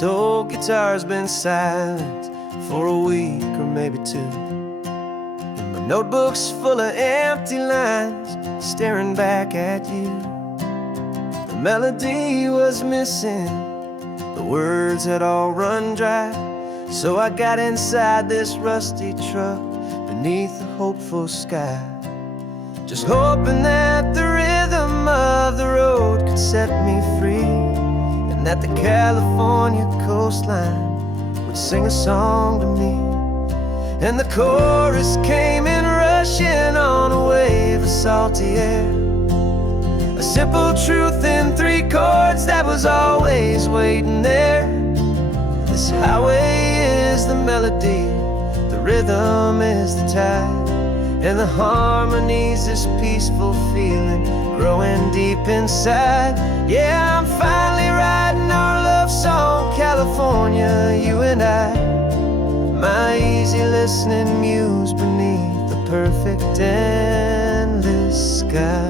This old guitar's been silent for a week or maybe two, and my notebook's full of empty lines staring back at you. The melody was missing, the words had all run dry, so I got inside this rusty truck beneath the hopeful sky, just hoping that the rhythm of the road could set me free, and that the California coastline would sing a song to me. And the chorus came in rushing on a wave of salty air, a simple truth in 3 chords that was always waiting there. This highway is the melody, the rhythm is the tide, and the harmony's this peaceful feeling growing deep inside. Yeah, I'm finally writing our love song, California, you and I, my easy listening muse beneath the perfect endless sky.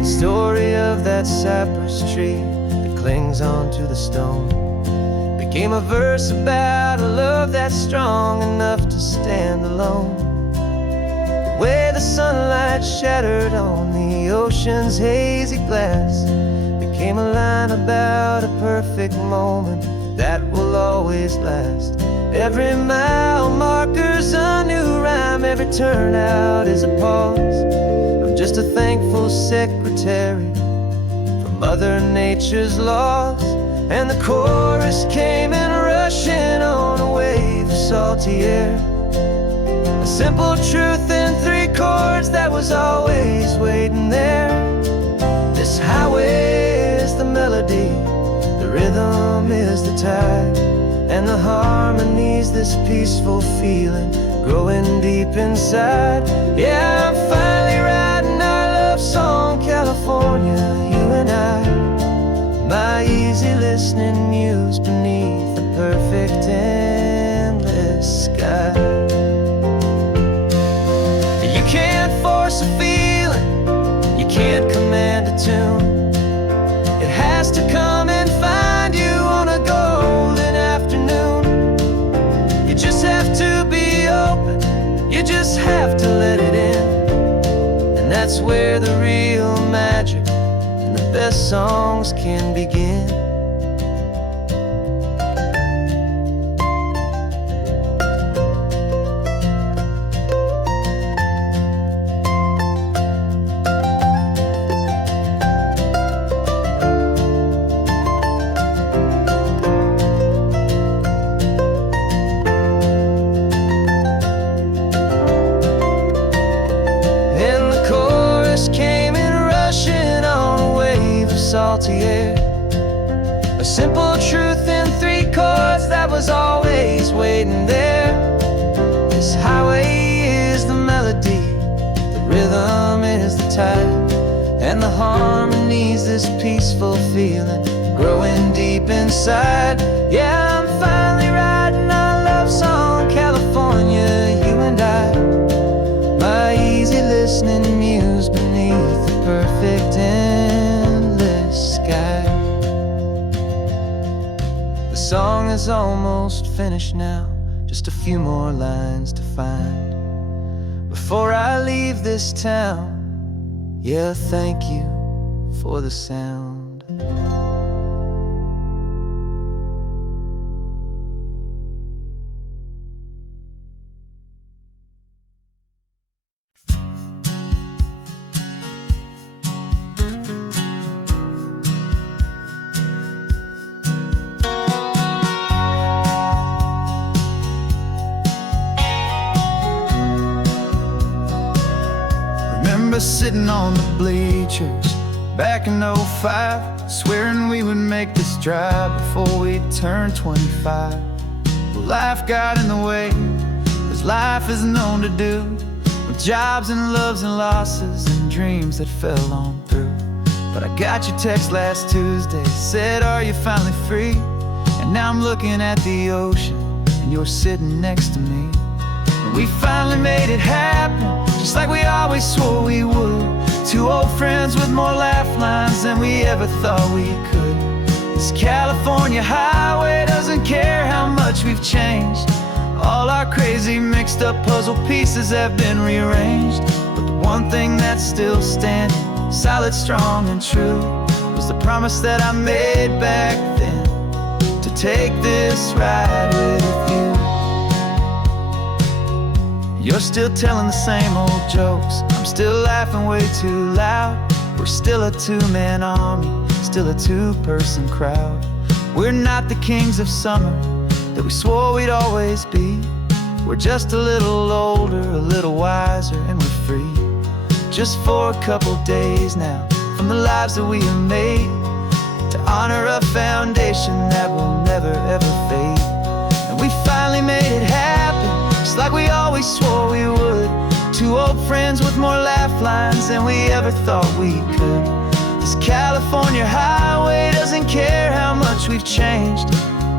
The story of that cypress tree that clings onto the stone became a verse about a love that's strong enough to stand alone. The way the sunlight shattered on the ocean's hazy glass became a line about a perfect moment that will always last. Every mile marker's a new rhyme, every turnout is a pause. I'm just a thankful secretary for Mother Nature's laws. And the chorus came in rushing on a wave of salty air, a simple truth in 3 chords that was always waiting there. This highway is the melody, the rhythm is the tide, and the harmony's this peaceful feeling growing deep inside. Yeah, I'm finally writing our love song, California, you and I, my easy listening muse beneath the perfect endless sky. You can't force a feeling, you can't command a tune. It has to come and find you on a golden afternoon. You just have to be open, you just have to let it in, and that's where the real magic, the best songs can begin. And the chorus came in rushing on a wave of salty air, a simple truth in 3 chords that was always waiting there. This highway is the melody, the rhythm is the tide, and the harmony's this peaceful feeling growing deep inside. Yeah, I'm finally writing our love song, California, you and I, my easy listening muse beneath the perfect endless sky. The song is almost finished now, just a few more lines to find before I leave this town. Yeah, thank you for the sound. Remember sitting on the bleachers back in '05, swearing we would make this drive before we turned 25. But life got in the way, as life is known to do, with jobs and loves and losses and dreams that fell on through. But I got your text last Tuesday, said, are you finally free? And now I'm looking at the ocean, and you're sitting next to me. And we finally made it happen, just like we always swore we would. Two old friends with more laugh lines than we ever thought we could. This California highway doesn't care how much we've changed. All our crazy mixed up puzzle pieces have been rearranged. But the one thing that's still standing, solid, strong, and true, was the promise that I made back then, to take this ride with you. You're still telling the same old jokes, I'm still laughing way too loud. We're still a two-man army, still a two-person crowd. We're not the kings of summer that we swore we'd always be. We're just a little older, a little wiser, and we're free. Just for a couple days now, from the lives that we have made, to honor a foundation that will never ever fade. And we finally made it happen, just like we always swore we would. Two old friends with more laugh lines than we ever thought we could. This California highway doesn't care how much we've changed.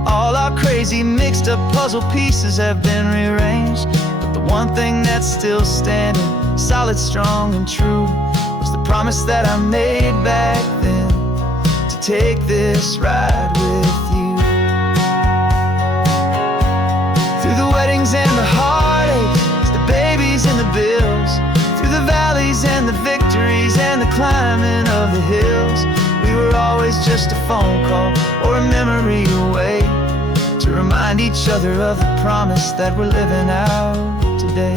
All our crazy mixed up puzzle pieces have been rearranged. But the one thing that's still standing, solid, strong, and true, was the promise that I made back then, to take this ride with you. Through the weddings and the heartaches, the babies and the bills, through the valleys and the victories and the climbing of the hills, we were always just a phone call or a memory away, to remind each other of the promise that we're living out today.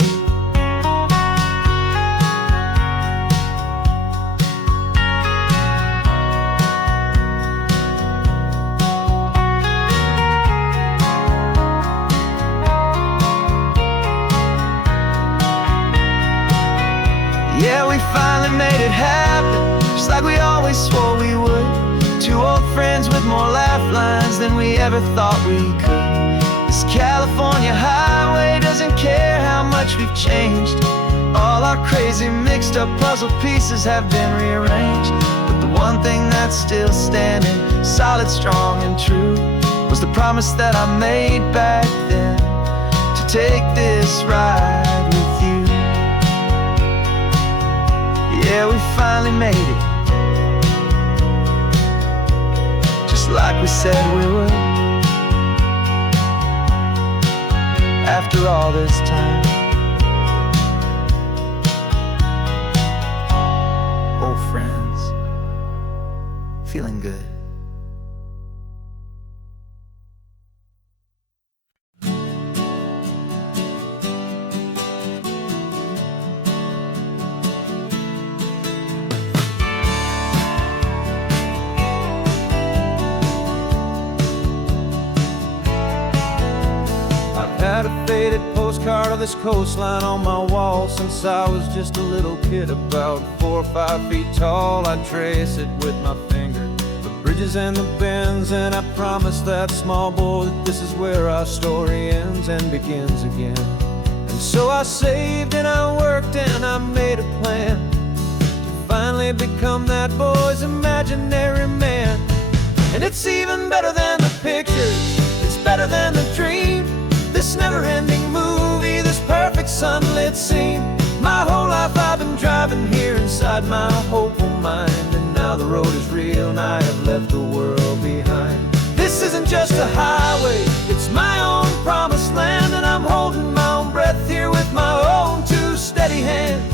Yeah, we finally made it happen, just like we always swore we would. Two old friends with more laugh lines than we ever thought we could. This California highway doesn't care how much we've changed. All our crazy mixed up puzzle pieces have been rearranged. But the one thing that's still standing, solid, strong, and true, was the promise that I made back then, to take this ride with you. Yeah, we finally made it, like we said we would. After all this time, old friends, feeling good. Had a faded postcard of this coastline on my wall since I was just a little kid, about 4 or 5 feet tall. I trace it with my finger, the bridges and the bends, and I promised that small boy that this is where our story ends and begins again. And so I saved and I worked and I made a plan to finally become that boy's imaginary man. And it's even better than the pictures, it's better than the dream, this never-ending movie, this perfect sunlit scene. My whole life I've been driving here inside my hopeful mind, and now the road is real and I have left the world behind. This isn't just a highway, it's my own promised land, and I'm holding my own breath here with my own two steady hands.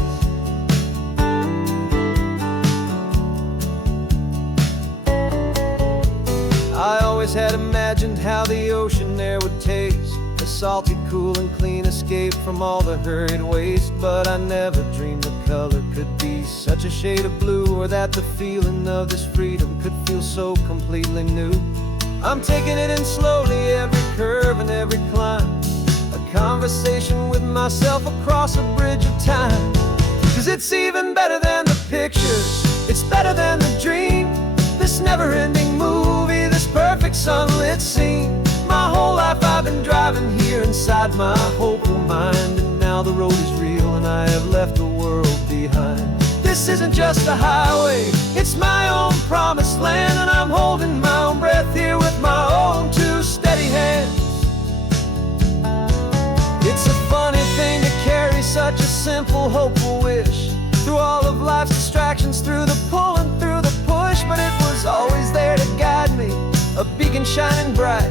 I always had imagined how the ocean air would taste, a salty, cool, and clean escape from all the hurried waste. But I never dreamed the color could be such a shade of blue, or that the feeling of this freedom could feel so completely new. I'm taking it in slowly, every curve and every climb, a conversation with myself across a bridge of time. 'Cause it's even better than the pictures, it's better than the dream, this never-ending movie, this perfect sunlit scene. My whole life I've been driving here inside my hopeful mind, and now the road is real and I have left the world behind. This isn't just a highway, it's my own promised land, and I'm holding my own breath here with my own two steady hands. It's a funny thing to carry such a simple, hopeful wish through all of life's distractions. shining bright,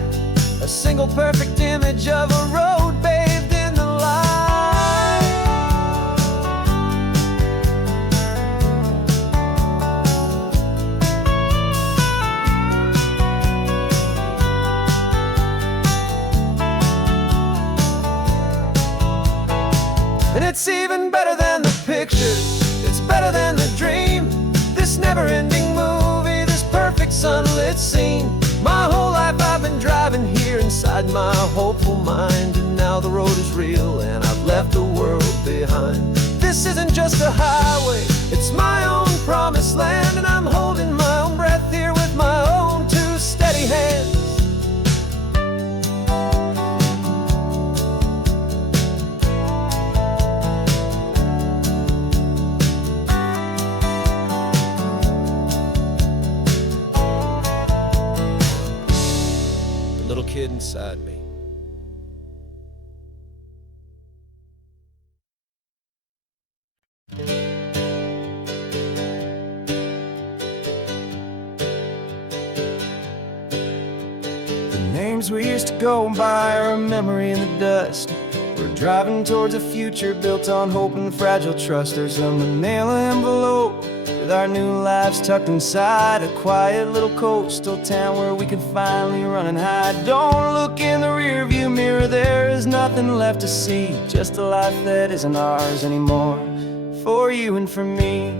a single perfect image of a road bathed in the light. And it's even better than the picture, it's better than the dream. This never-ending movie, this perfect sunlit scene. My whole life I've been driving here inside my hopeful mind, and now the road is real and I've left the world behind. This isn't just a highway, it's my own promised land, and I'm holding my own breath here with my own two steady hands. Little kid inside me. The names we used to go by are a memory in the dust. We're driving towards a future built on hope and fragile trust. There's a manila envelope with our new lives tucked inside, a quiet little coastal town where we can finally run and hide. Don't look in the rearview mirror, there is nothing left to see, just a life that isn't ours anymore, for you and for me.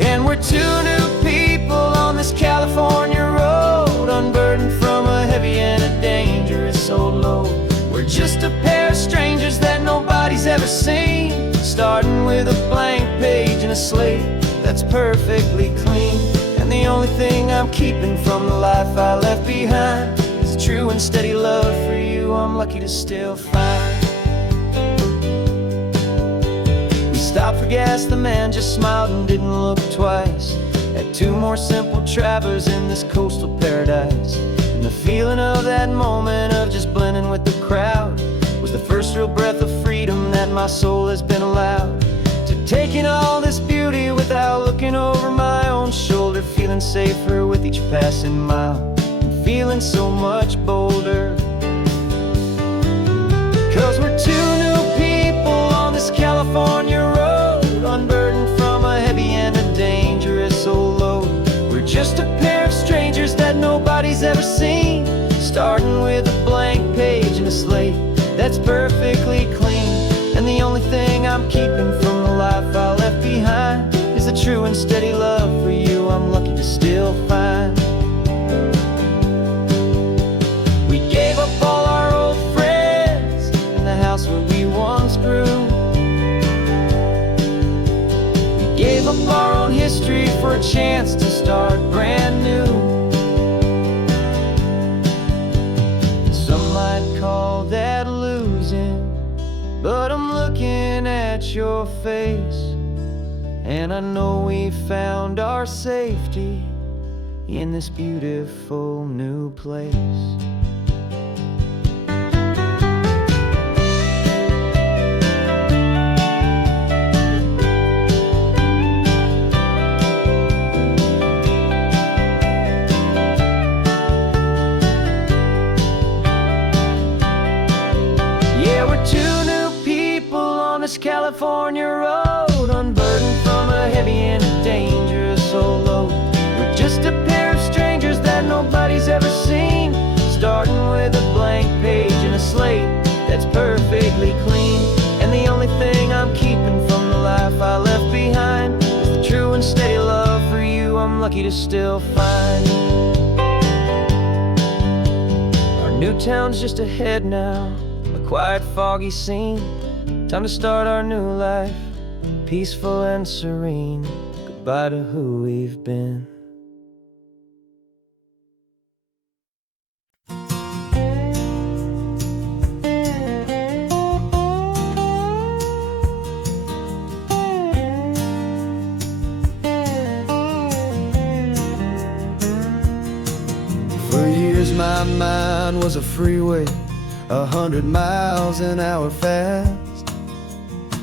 And we're two new people on this California road, unburdened from a heavy and a dangerous old load. We're just a pair of strangers that nobody's ever seen, starting with a blank page and a slate that's perfectly clean. And the only thing I'm keeping from the life I left behind is a true and steady love for you I'm lucky to still find. We stopped for gas, the man just smiled and didn't look twice. Had two more simple travelers in this coastal paradise. And the feeling of that moment of just blending with the crowd was the first real breath of freedom that my soul has been allowed to take in all this beauty without looking over my own shoulder, feeling safer with each passing mile and feeling so much bolder. Cause we're two new people on this California road, unburdened from a heavy and a dangerous old load. We're just a pair of strangers that nobody's ever seen, starting with a blank page and a slate that's perfectly clean. And the only thing I'm keeping from the life I left behind is a true and steady love for you I'm lucky to still find. We gave up all our old friends and the house where we once grew. We gave up our own history for a chance to start brand new. Some might call that losing, but I'm looking at your face, and I know we found our safety in this beautiful new place. Yeah, we're two new people on this California road, unburdened from a heavy and a dangerous old load. We're just a pair of strangers that nobody's ever seen, starting with a blank page and a slate that's perfectly clean. And the only thing I'm keeping from the life I left behind is the true and steady love for you I'm lucky to still find. Our new town's just ahead now, a quiet, foggy scene. Time to start our new life, peaceful and serene. Goodbye to who we've been. For years my mind was a freeway, 100 miles an hour fast,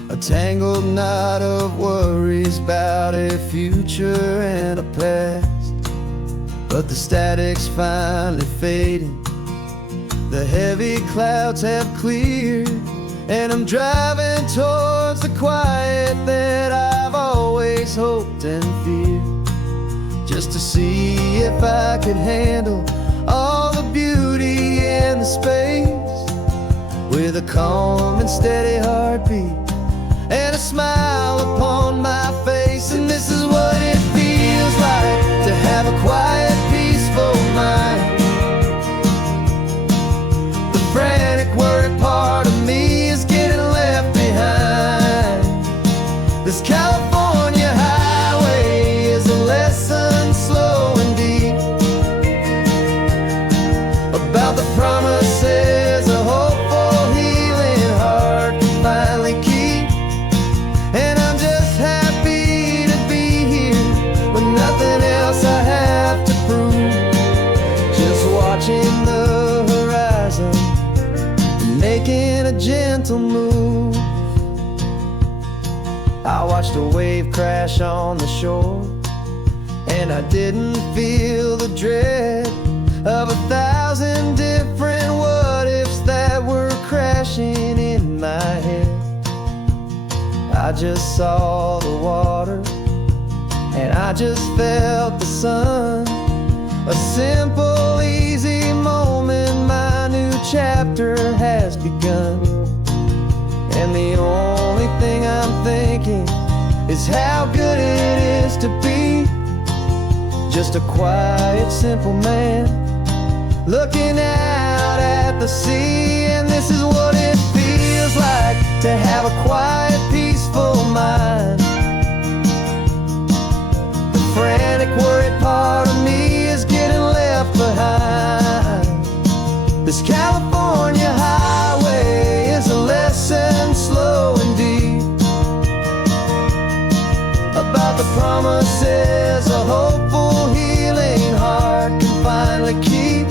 a tangled knot of worries about a future and a past. but the static's finally fading. The heavy clouds have cleared, and I'm driving towards the quiet that I've always hoped and feared, just to see if I could handle all the beauty in the space, with a calm and steady heartbeat and a smile upon my face. And this is what it feels like to have a quiet, peaceful mind. The frantic, worried part of me is getting left behind. This California highway is a lesson slow and deep about the promises a hopeful, healing heart can finally keep. And I'm just happy to be here with nothing else I have to prove, just watching the horizon and making a gentle move. I watched a wave crash on the shore, and I didn't feel the dread of 1,000 different what-ifs that were crashing in my head. I just saw the water, and I just felt the sun. A simple, easy moment, my new chapter has begun. And the only thing I'm thinking is how good it is to be just a quiet, simple man looking out at the sea. And this is what it feels like to have a quiet, peaceful mind. The frantic, worried part of me is getting left behind. This California highway is a lesson slow and deep about the promises a hopeful, healing heart can finally keep.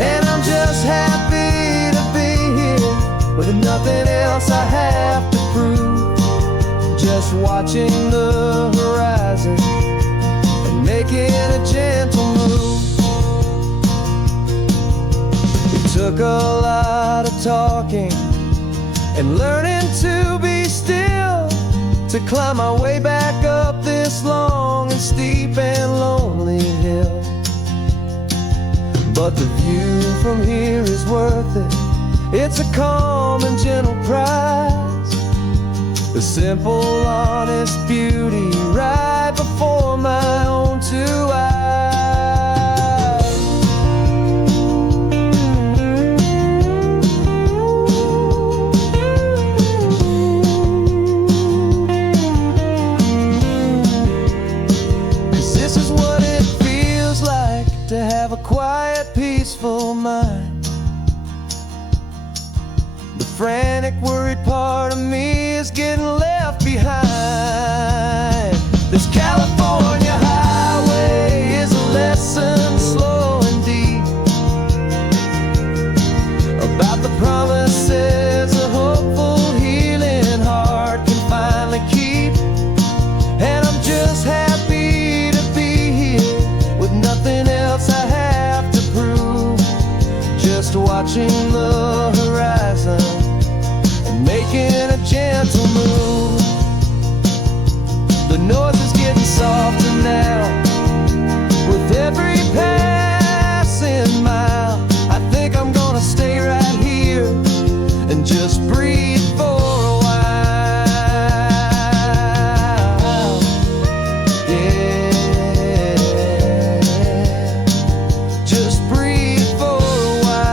And I'm just happy to be here with nothing else I have to prove, just watching the horizon and making a gentle move. It took a lot of talking and learning to be still to climb my way back up this long and steep and lonely hill. But the view from here is worth it. It's a calm and gentle prize, the simple, honest beauty right before my own two eyes. This is what it feels like to have a quiet, peaceful mind. The frantic, worried part of me is getting left behind. This California highway is a lesson slow and deep about the promises a hopeful, healing heart can finally keep. And I'm just happy to be here with nothing else I have to prove, just watching the horizon and making a gentle move. The noise is getting softer now with every passing mile. I think I'm gonna stay right here and just breathe for a while. Just breathe for a while.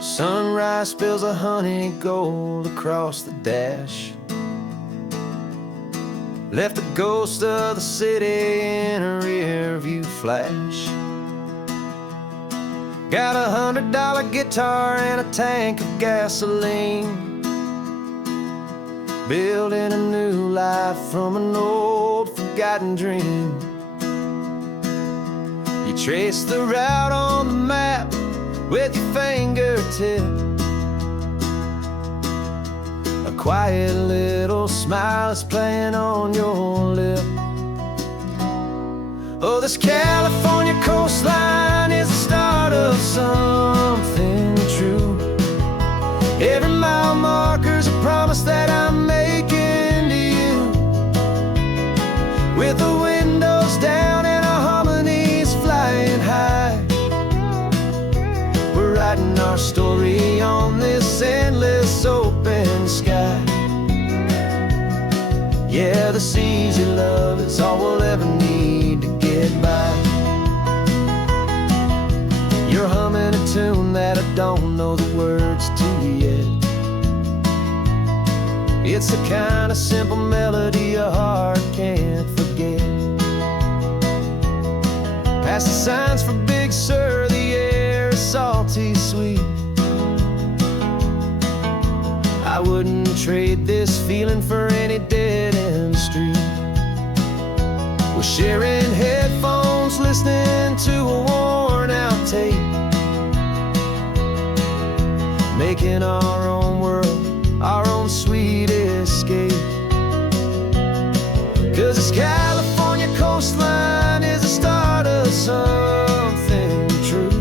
Sunrise spills a honey gold across the dash, left the ghost of the city in a rear view flash. Got $100 guitar and a tank of gasoline, building a new life from an old forgotten dream. You trace the route on the map with your fingertip, a quiet little smile is playing on your lip. Oh, this California coastline is the start of something true. Every mile marker's a promise that I'm making to you. With the windows down and our harmonies flying high, we're writing our story on this endless open sky. Yeah, this easy love is all we'll ever need to get by. You're humming a tune that I don't know the words to yet. It's the kind of simple melody a heart can't forget. Past the signs for Big Sur, the air is salty sweet. I wouldn't trade this feeling for any dead-end street. We're sharing headphones, listening to a worn-out tape, making our own world, our own sweet escape. 'Cause this California coastline is the start of something true.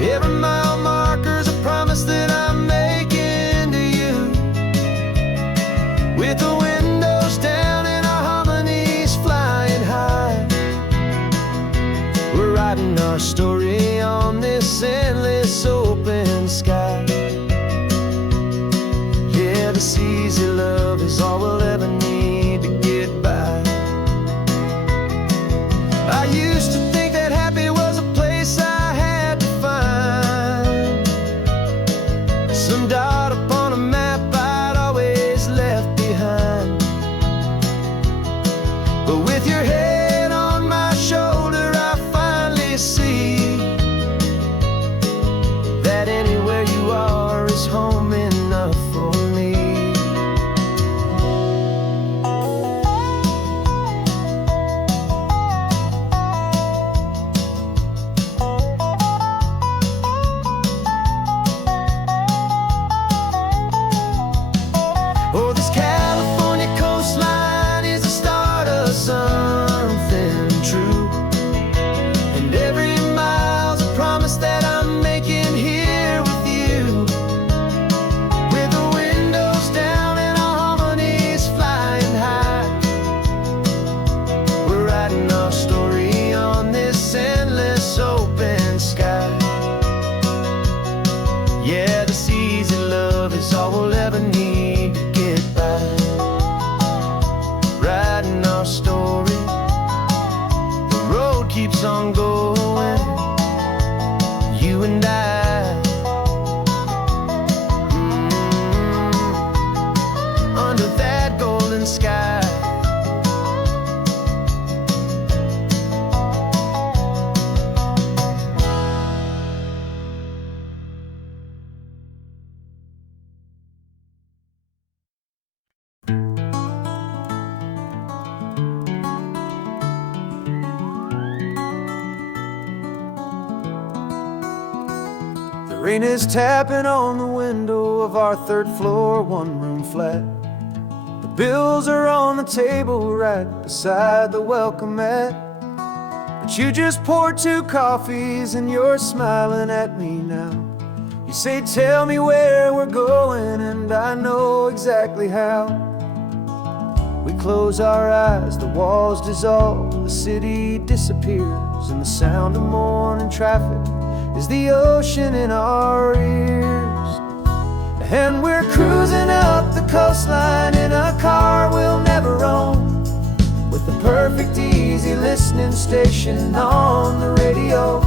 Every mile marker's a promise that I'm making to you. With the windows down and our harmonies flying high, we're writing our story on this endless open sky. Yeah, this easy love is all we'll ever need to get by. I used to think that happy was a place I had to find, some dot upon a map I'd always left behind. But with your head on my shoulder, I finally see that anywhere you are is home enough for me. Oh, this California coastline is the start of something true. And every mile's a promise that I'm making here with you. With the windows down and our harmonies flying high, we're writing our story on this endless open sky. Yeah, this easy love is all we'll ever need to get by. Writing our story, the road keeps on going, you and I. Under that golden sky. The rain is tapping on the window of our third floor, one-room flat. The bills are on the table right beside the welcome mat. But you just poured 2 coffees and you're smiling at me now. You say, tell me where we're going, and I know exactly how. We close our eyes, the walls dissolve, the city disappears, and the sound of morning traffic is the ocean in our ears. And we're cruising up the coastline in a car we'll never own, with the perfect easy listening station on the radio.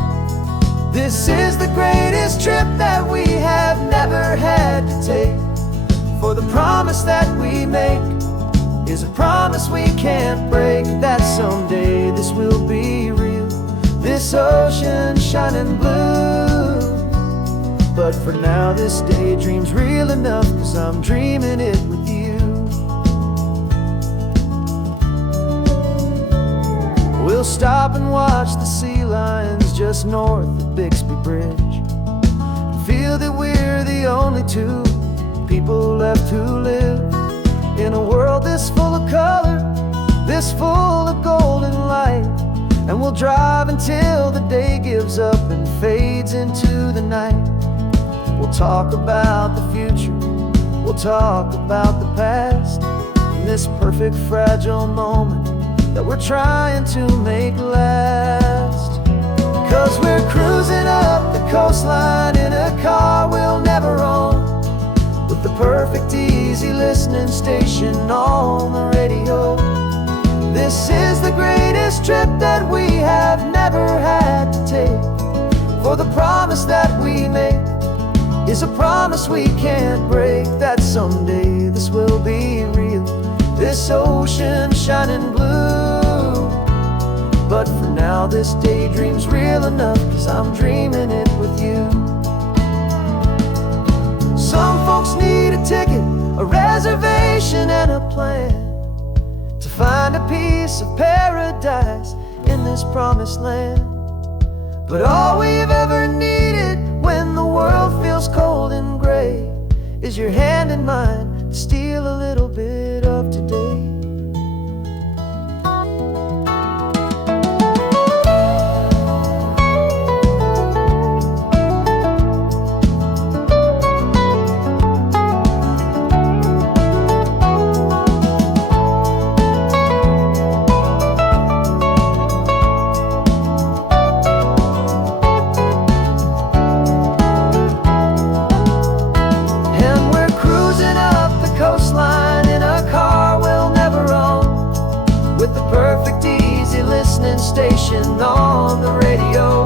This is the greatest trip that we have never had to take, for the promise that we make is a promise we can't break, that someday this will be real. this ocean shining blue. But for now this daydream's real enough, 'cause I'm dreaming it with you. We'll stop and watch the sea lions just north of Bixby Bridge, and feel that we're the only two people left who live in a world this full of color, this full of golden light. And we'll drive until the day gives up and fades into the night. We'll talk about the future, we'll talk about the past, in this perfect fragile moment that we're trying to make last. 'Cause we're cruising up the coastline in a car we'll never own, with the perfect easy listening station on the radio. This is the greatest trip that we have never had to take, for the promise that we make is a promise we can't break, that someday this will be real, this ocean shining blue. But for now this daydream's real enough, 'cause I'm dreaming it with you. Some folks need a ticket, a reservation and a plan, to find a piece of paradise in this promised land. But all we've ever needed when the world feels cold and gray is your hand in mine to steal a little bit of today. Station on the radio.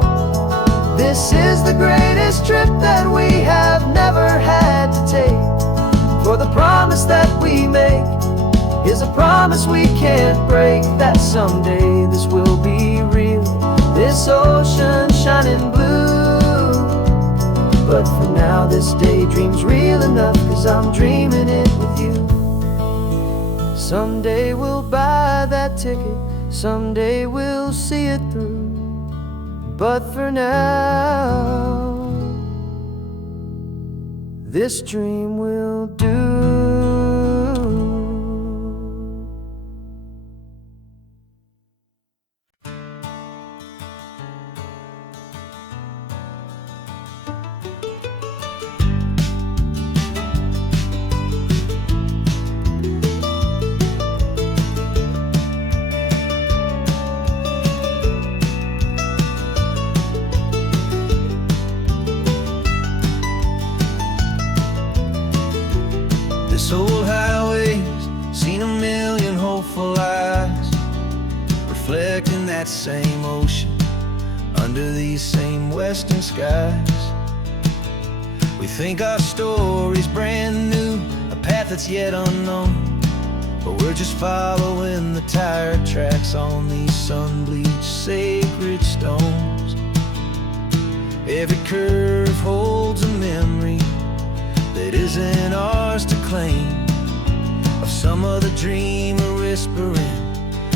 This is the greatest trip that we have never had to take, for the promise that we make is a promise we can't break, that someday this will be real, this ocean shining blue. But for now this daydream's real enough, 'cause I'm dreaming it with you. Someday we'll buy that ticket, someday we'll see it through. But for now, this dream will do. This old highway's seen a million hopeful eyes, reflecting that same ocean under these same western skies. We think our story's brand new, a path that's yet unknown, but we're just following the tire tracks on these sun-bleached sacred stones. Every curve holds a memory that isn't ours to claim, of some other dreamer whispering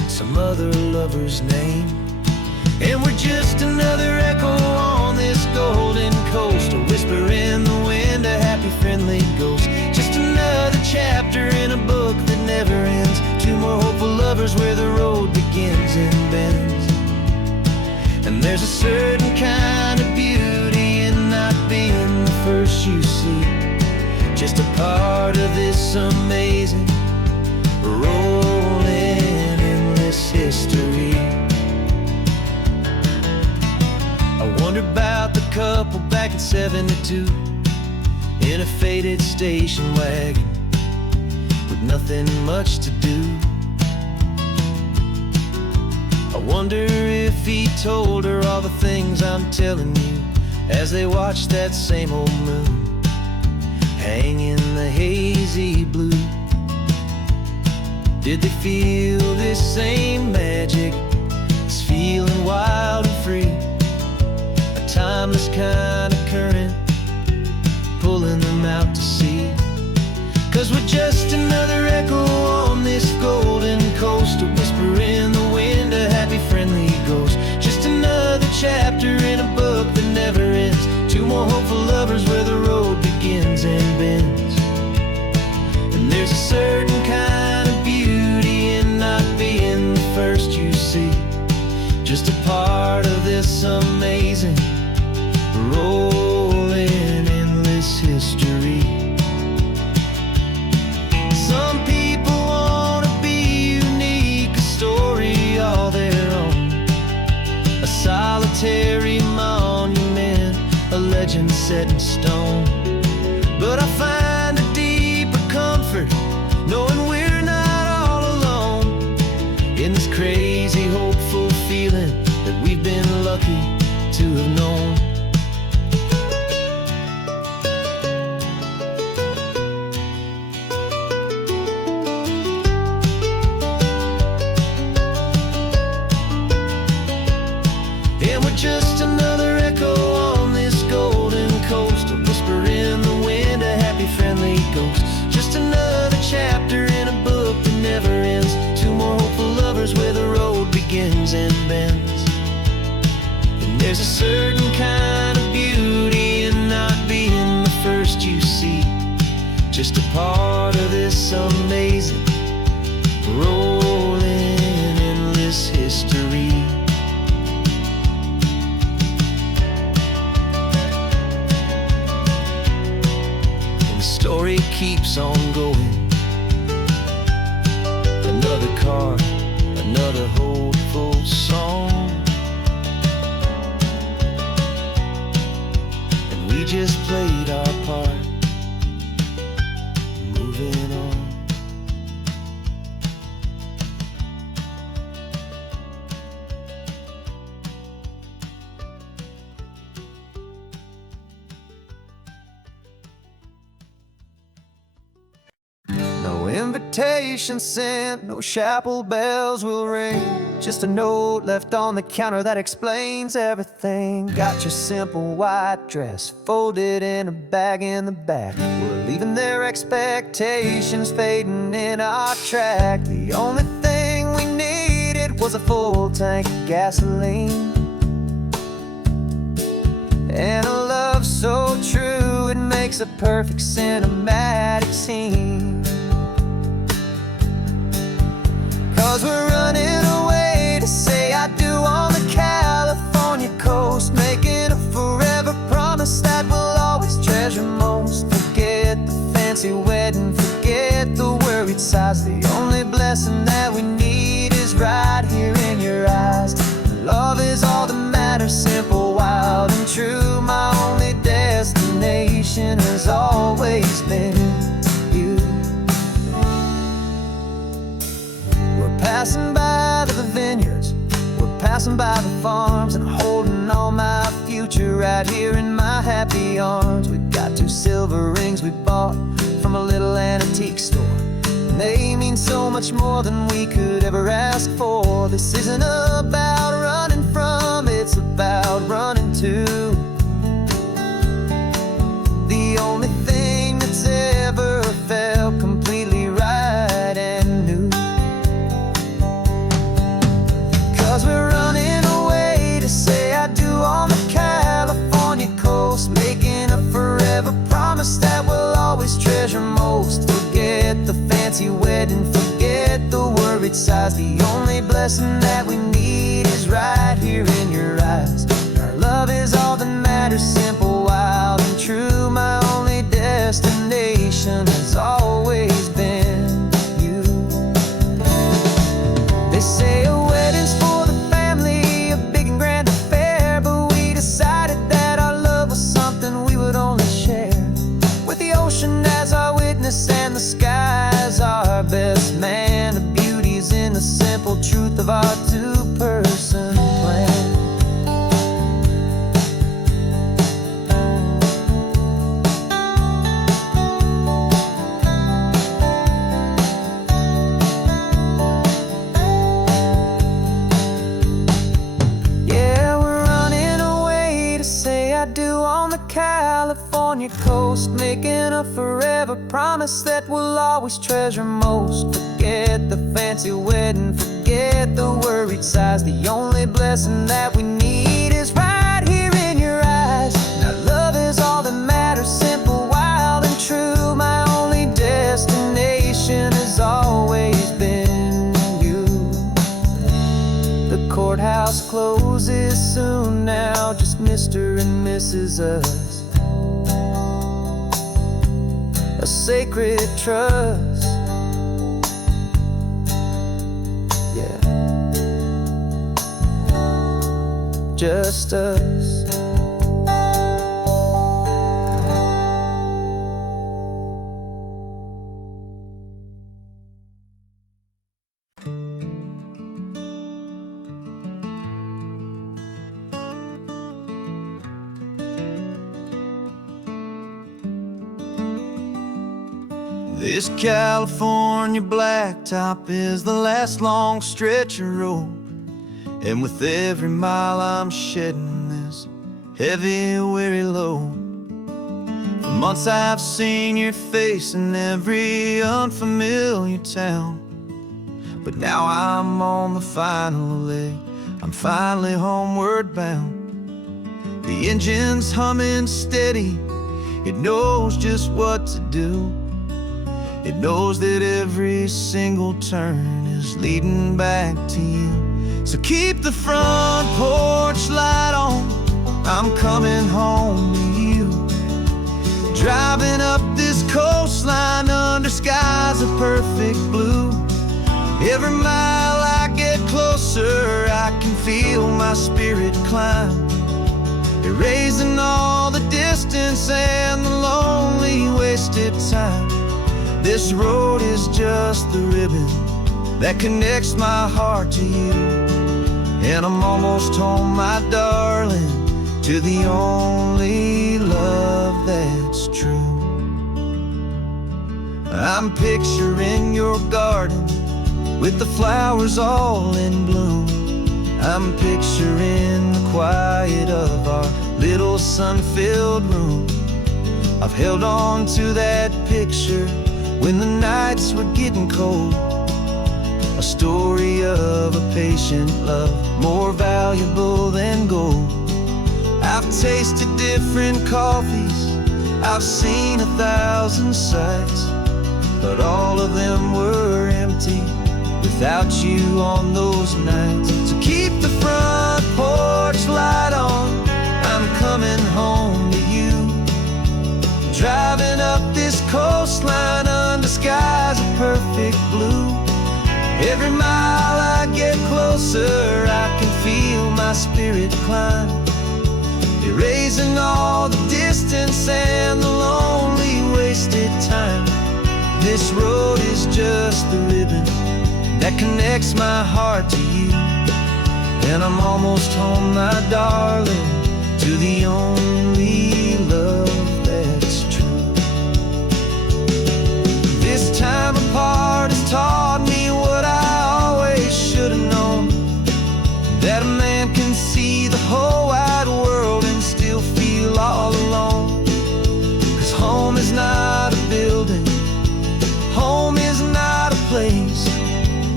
some other lover's name. And we're just another echo on this golden coast, a whisper in the wind, a happy friendly ghost. Just another chapter in a book that never ends, two more hopeful lovers where the road begins and bends. And there's a certain kind of beauty in not being the first you see, just a part of this amazing, rolling, endless history. I wonder about the couple back in '72, in a faded station wagon with nothing much to do. I wonder if he told her all the things I'm telling you, as they watched that same old moon hang in the hazy blue. Did they feel this same magic, us feeling wild and free, a timeless kind of current pulling them out to sea. 'Cause we're just another echo on this golden coast, a whisper in the wind, a happy friendly ghost. Just another chapter in a book that never ends, two more hopeful lovers where the road begins and bends. And there's a certain kind of beauty in not being the first you see, just a part of this amazing rolling endless history. Some people wanna be unique, a story all their own, a solitary monument, a legend set in stone. But I find a deeper comfort knowing we're not all alone in this crazy, hopeful feeling that we've been lucky to have known. And we're just another echo on this golden coast, a whisper in the wind, a happy friendly ghost. Just another chapter in a book that never ends, two more hopeful lovers where the road begins and bends. And there's a certain kind of beauty in not being the first you see, just a part of this amazing rolling endless history. Story keeps on going, another card, another hopeful song, and we just played our part, moving on. No invitation sent, no chapel bells will ring, just a note left on the counter that explains everything. Got your simple white dress folded in a bag in the back. We're leaving their expectations fading in our track. The only thing we needed was a full tank of gasoline, and a love so true it makes a perfect cinematic scene. 'Cause we're running away to say I do on the California coast, making a forever promise that we'll always treasure most. Forget the fancy wedding, forget the worried sighs. The only blessing that we need is right here in your eyes. Love is all that matters, simple, wild and true. My only destination has always been you. We're passing by the vineyards, we're passing by the farms, and holding on my future right here in my happy arms. We've got 2 silver rings we bought from a little antique store, and they mean so much more than we could ever ask for. This isn't about running from, it's about running to the only thing that's ever felt completely right and new. 'Cause we're running away to say I do on the California coast, making a forever promise that we'll always treasure most. Forget the fancy wedding, forget the worried sighs. The only blessing that we need is right here in your eyes. Our love is all that matters, simple, wild and true. My only destination has always been you. They say a wedding's for the family, a big and grand affair, but we decided that our love was something we would only share with the ocean as our witness and the sky as our best man. The beauty's in the simple truth of our 2-person plan. dew on the California coast, making a forever promise that we'll always treasure most. Forget the fancy wedding, forget the worried sighs. The only blessing that we need is right here in your eyes. Now love is all that matters, simple, wild, and true. My only destination has always been you. The courthouse closes soon now, just Mr. and Mrs. Us, a sacred trust. Yeah, just us. This California blacktop is the last long stretch of road, and with every mile I'm shedding this heavy, weary load. For months I've seen your face in every unfamiliar town, but now I'm on the final leg, I'm finally homeward bound. The engine's humming steady, it knows just what to do. It knows that every single turn is leading back to you. So keep the front porch light on, I'm coming home to you. Driving up this coastline under skies of perfect blue. Every mile I get closer, I can feel my spirit climb, erasing all the distance and the lonely wasted time. This road is just the ribbon that connects my heart to you, and I'm almost home, my darling, to the only love that's true. I'm picturing your garden with the flowers all in bloom. I'm picturing the quiet of our little sun-filled room. I've held on to that picture when the nights were getting cold, a story of a patient love, more valuable than gold. I've tasted different coffees, I've seen 1,000 sights, but all of them were empty without you on those nights. So keep the front porch light on, I'm coming home to you. Driving up this coastline under skies of perfect blue. Every mile I get closer, I can feel my spirit climb, erasing all the distance and the lonely wasted time. This road is just the ribbon that connects my heart to you, and I'm almost home, my darling, to the only love that's true. This time apart has taught me what I always should have known, that a man can see the whole wide world and still feel all alone. 'Cause home is not a building, home is not a place,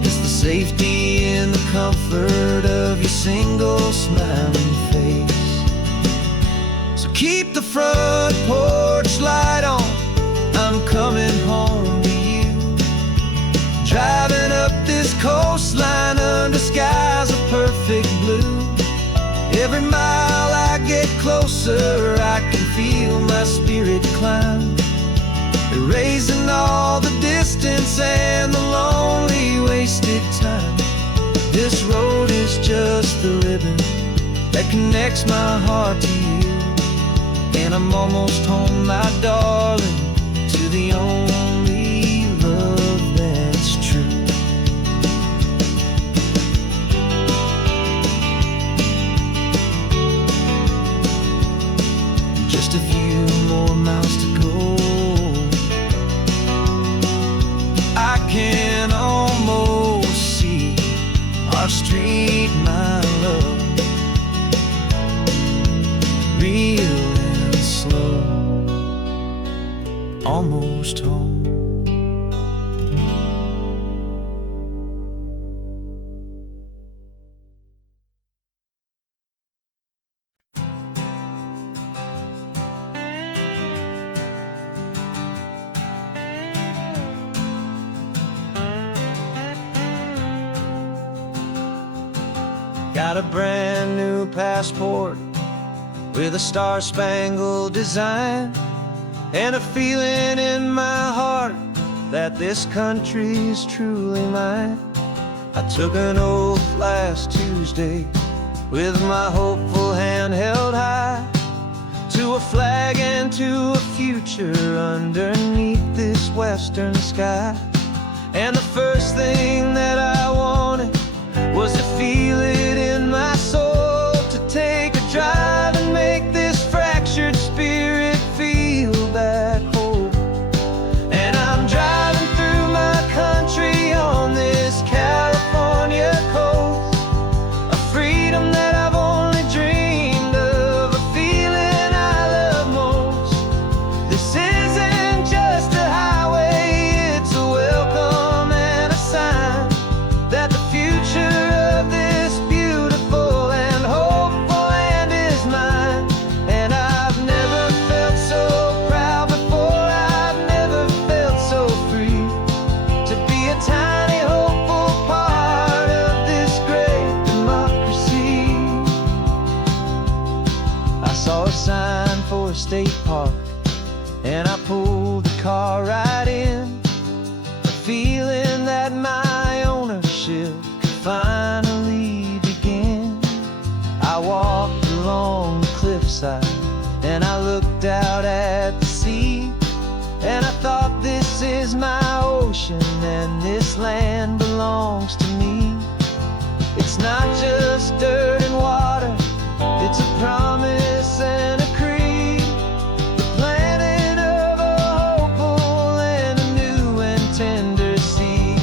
it's the safety and the comfort of your single smiling face. So keep the front porch light on, I'm coming home to you. Driving up this coastline under skies of perfect blue. Every mile I get closer, I can feel my spirit climb, erasing all the distance and the lonely wasted time. This road is just the ribbon that connects my heart to you, and I'm almost home, my darling, to the only love that's true. Just a few more miles to go, I can almost see our street, my love, real almost home. Got a brand new passport with a star-spangled design, and a feeling in my heart that this country's truly mine. I took an oath last Tuesday with my hopeful hand held high, to a flag and to a future underneath this western sky. And the first thing that I wanted was to feel it in my soul, to take a drive and make this fractured spirit feel back home. And I'm driving through my country on this California coast, a freedom that I've only dreamed of, a feeling I love most. This isn't just a highway, it's a welcome and a sign that the future of this beautiful and hopeful land is mine. And I've never felt so proud before, I've never felt so free, to be a tiny hopeful part of this great democracy. I saw a sign for a state park, and I pulled the car right in, a feeling that my ownership could finally begin. I walked along the cliffside and I looked out at the sea, and I thought, this is my ocean and this land belongs to me. It's not just dirt and water, it's a promise and a creed, the planting of a hopeful and a new and tender seed.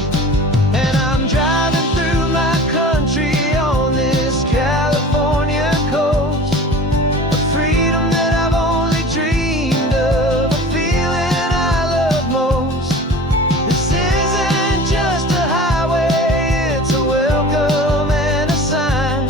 And I'm driving through my country on this California coast, a freedom that I've only dreamed of, a feeling I love most. This isn't just a highway, it's a welcome and a sign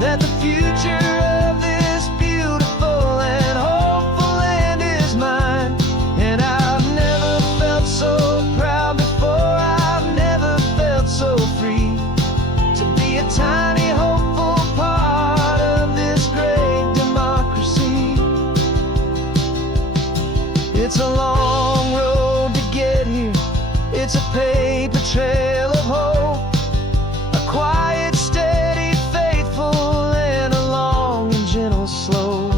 that the future of this beautiful and hopeful land is mine. And I've never felt so proud before, I've never felt so free, to be a tiny hopeful part of this great democracy. It's a long road to get here, it's a paper trail of hope, a quiet, steady, faithful, and a long and gentle slope.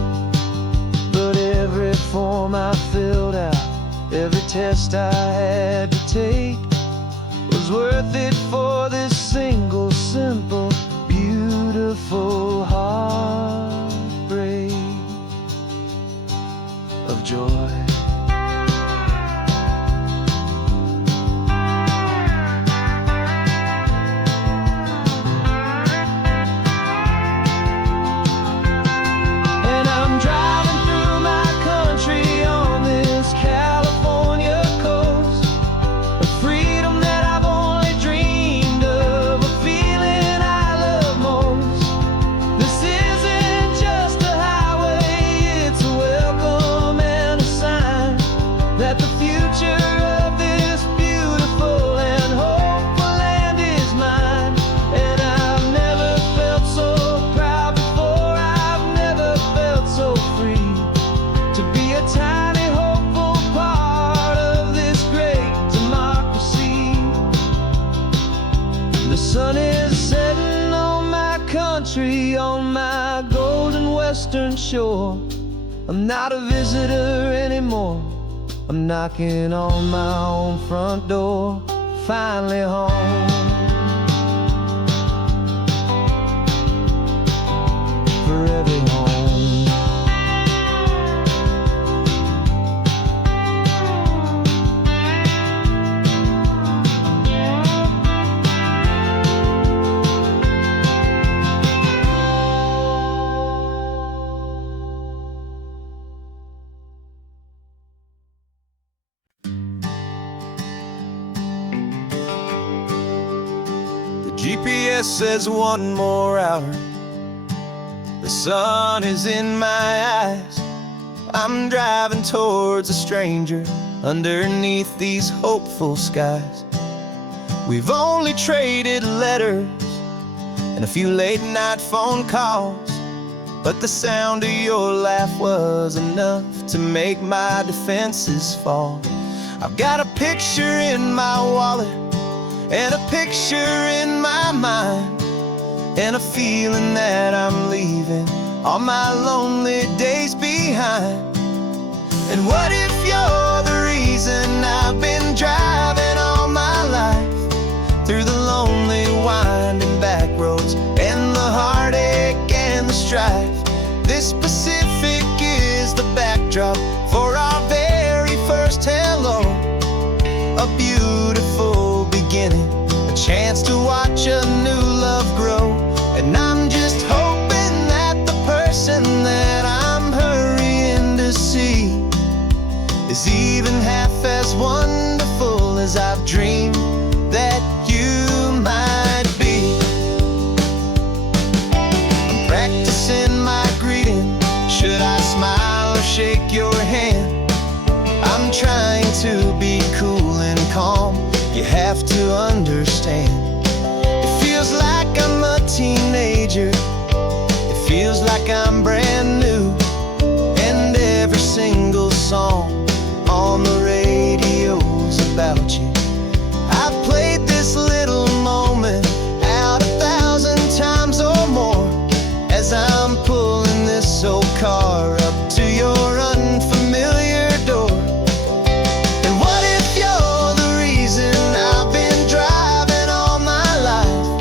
But every form I filled out, every test I had to take, was worth it for this single, simple, beautiful heartbreak of joy. And I'm driving through my country on this California coast, a freedom that I've only dreamed of, a feeling I love most. This isn't just a highway, it's a welcome and a sign that the future of this beautiful and hopeful land is mine. And I've never felt so proud before, I've never felt so free, to be a tiny hopeful part of this great democracy. The sun is setting on my country, on my golden western shore. I'm not a visitor anymore, I'm knocking on my own front door, finally home. For every home. GPS says 1 more hour. The sun is in my eyes. I'm driving towards a stranger underneath these hopeful skies. We've only traded letters and a few late night phone calls, but the sound of your laugh was enough to make my defenses fall. I've got a picture in my wallet and a picture in my mind, and a feeling that I'm leaving all my lonely days behind. And what if you're the reason I've been driving all my life through the lonely winding back roads and the heartache and the strife? This Pacific is the backdrop for our very first hello. A beautiful beginning, a chance to watch a new love grow. And I'm just hoping that the person that I'm hurrying to see is even half as wonderful as I've dreamed that you might be. I'm practicing my greeting. Should I smile or shake your hand? I'm trying to be cool and calm. You have to understand. It feels like I'm a teenager. It feels like I'm brand new. And every single song on the radio's about you. I've played this little moment out 1,000 times or more as I'm pulling this old car up to your unfamiliar door. And what if you're the reason I've been driving all my life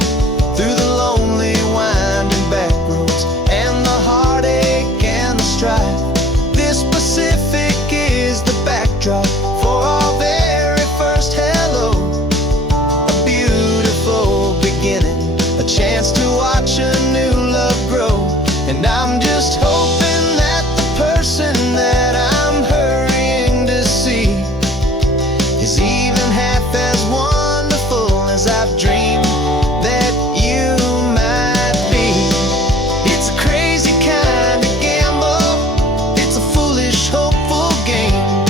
through the lonely winding back roads and the heartache and the strife? This Pacific is the backdrop for our very first hello. A beautiful beginning, a chance to watch a new love grow. And I'm just hoping that the person that I'm hurrying to see is even half as wonderful as I've dreamed that you might be. It's a crazy kind of gamble. It's a foolish, hopeful game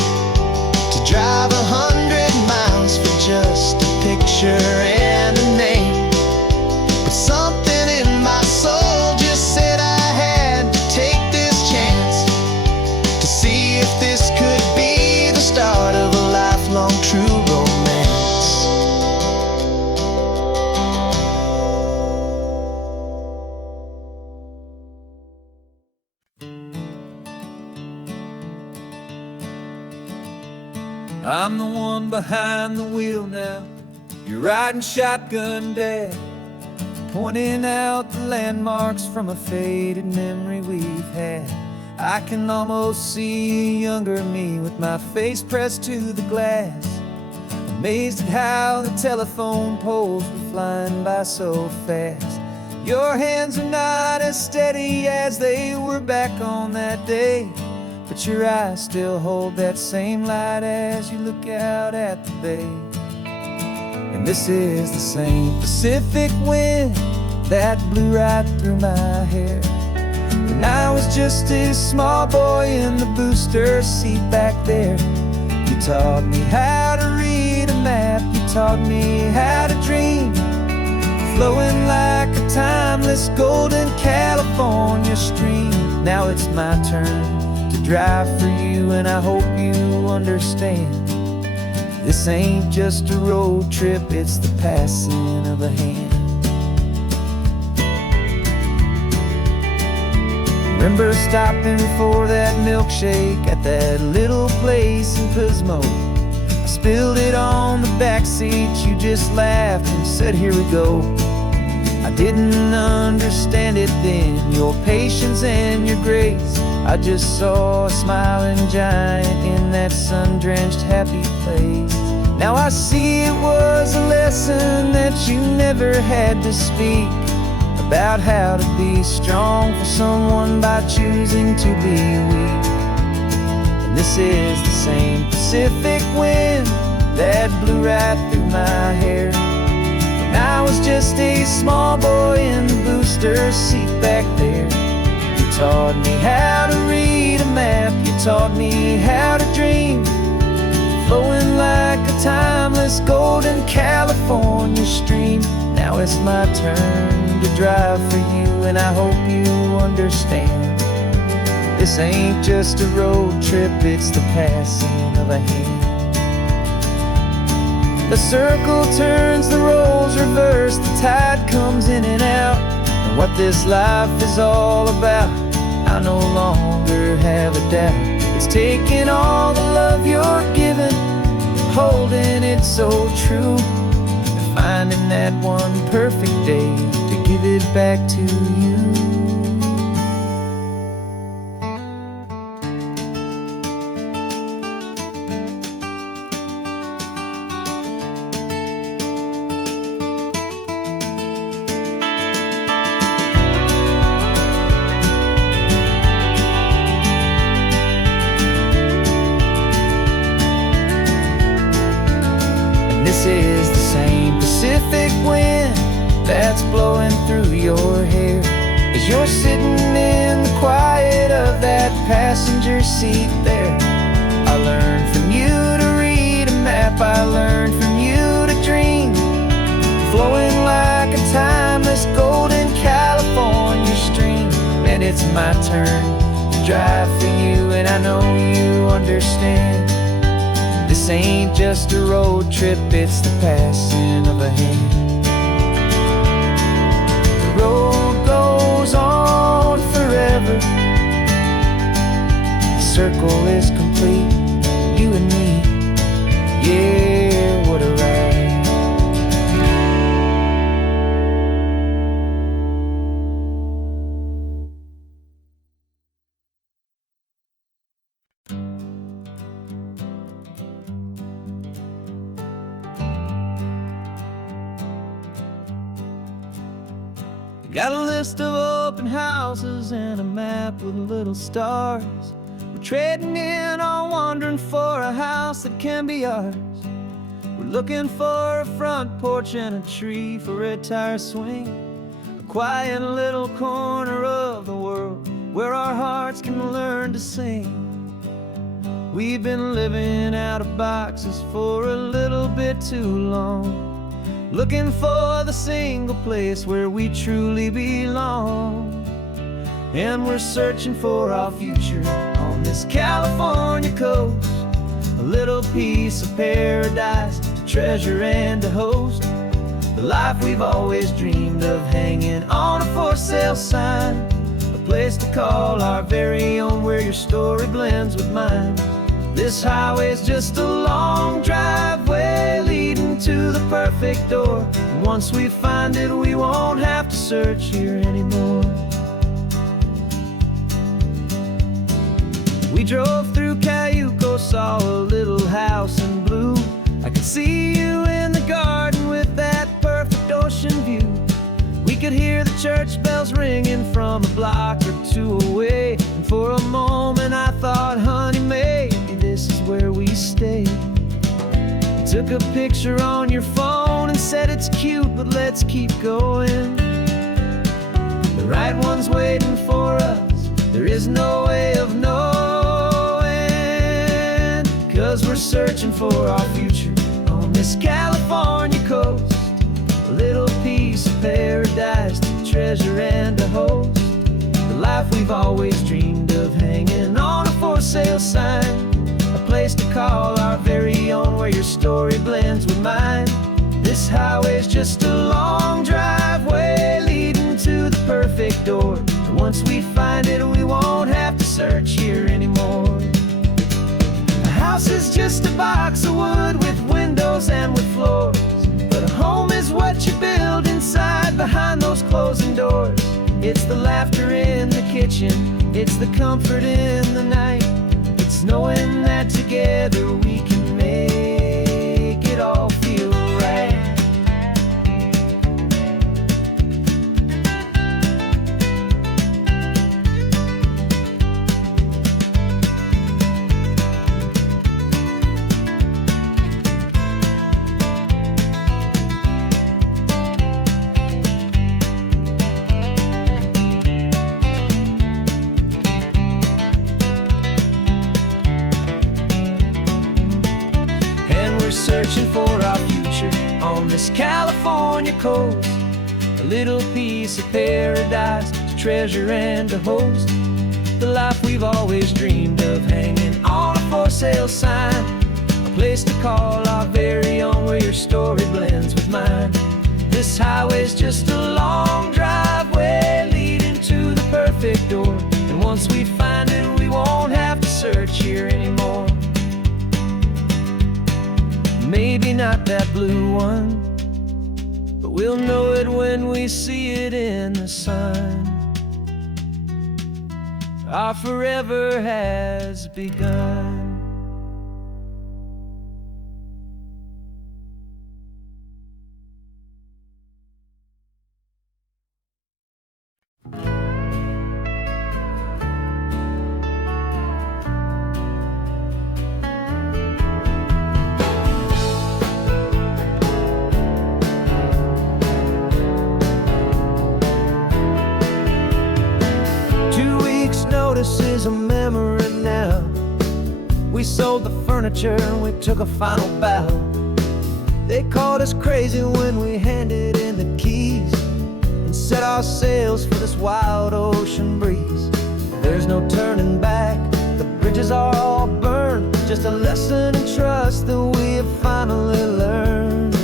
to drive 100 miles for just a picture and a name. But something in my soul just said I had to take this chance to see if this could be the start of a lifelong true romance. I'm the one behind the wheel now. You're riding shotgun, Dad, pointing out the landmarks from a faded memory we've had. I can almost see a younger me with my face pressed to the glass, amazed at how the telephone poles were flying by so fast. Your hands are not as steady as they were back on that day, but your eyes still hold that same light as you look out at the bay. And this is the same Pacific wind that blew right through my hair when I was just a small boy in the booster seat back there. You taught me how to read a map, you taught me how to dream, flowing like a timeless golden California stream. Now it's my turn to drive for you, and I hope you understand. This ain't just a road trip, it's the passing of a hand. Remember stopping for that milkshake at that little place in Pismo? I spilled it on the back seat, you just laughed and said, here we go. I didn't understand it then, your patience and your grace. I just saw a smiling giant in that sun-drenched happy place. Now I see it was a lesson that you never had to speak, about how to be strong for someone by choosing to be weak. And this is the same Pacific wind that blew right through my hair I was just a small boy in the booster seat back there. You taught me how to read a map, you taught me how to dream, flowing like a timeless golden California stream. Now it's my turn to drive for you, and I hope you understand. This ain't just a road trip, it's the passing of a hand. The circle turns, the roles reverse, the tide comes in and out. And what this life is all about, I no longer have a doubt. It's taking all the love you're giving, holding it so true, and finding that one perfect day to give it back to you. This is the same Pacific wind that's blowing through your hair as you're sitting in the quiet of that passenger seat there. I learned from you to read a map, I learned from you to dream, flowing like a timeless golden California stream. And it's my turn to drive for you, and I know you understand. This ain't just a road trip, it's the passing of a hand. The road goes on forever, the circle is complete, you and me, yeah, what a ride. Got a list of open houses and a map with little stars. We're trading in or wandering for a house that can be ours. We're looking for a front porch and a tree for a tire swing, a quiet little corner of the world where our hearts can learn to sing. We've been living out of boxes for a little bit too long, looking for the single place where we truly belong. And we're searching for our future on this California coast, a little piece of paradise to treasure and to host, the life we've always dreamed of, hanging on a for sale sign, a place to call our very own, where your story blends with mine. This highway's just a long driveway leading to the perfect door, and once we find it, we won't have to search here anymore. We drove through Cayuco, saw a little house in blue. I could see you in the garden with that perfect ocean view. We could hear the church bells ringing from a block or two away, and for a moment I thought, honey, maybe this is where we stay. You took a picture on your phone and said it's cute, but let's keep going. The right one's waiting for us, there is no way of knowing, 'cause we're searching for our future on this California coast, a little piece of paradise to treasure and to host, the life we've always dreamed of, hanging on a for sale sign, a place to call our very own, where your story blends with mine. This highway's just a long driveway leading to the perfect door, and once we find it, we won't have to search here anymore. A house is just a box of wood with windows and with floors, but a home is what you build inside behind those closing doors. It's the laughter in the kitchen, it's the comfort in the night, it's knowing that together we can make it all feel right. searching for our future on this California coast. A little piece of paradise to treasure and to host. The life we've always dreamed of, hanging on a for sale sign. A place to call our very own, where your story blends with mine. This highway's just a long driveway leading to the perfect door. And once we find it, we won't have to search here anymore. Maybe not that blue one, but we'll know it when we see it in the sun. Our forever has begun. Notice is a memory now. We sold the furniture and we took a final bow. They called us crazy when we handed in the keys and set our sails for this wild ocean breeze. There's no turning back, the bridges are all burned. Just a lesson in trust that we have finally learned.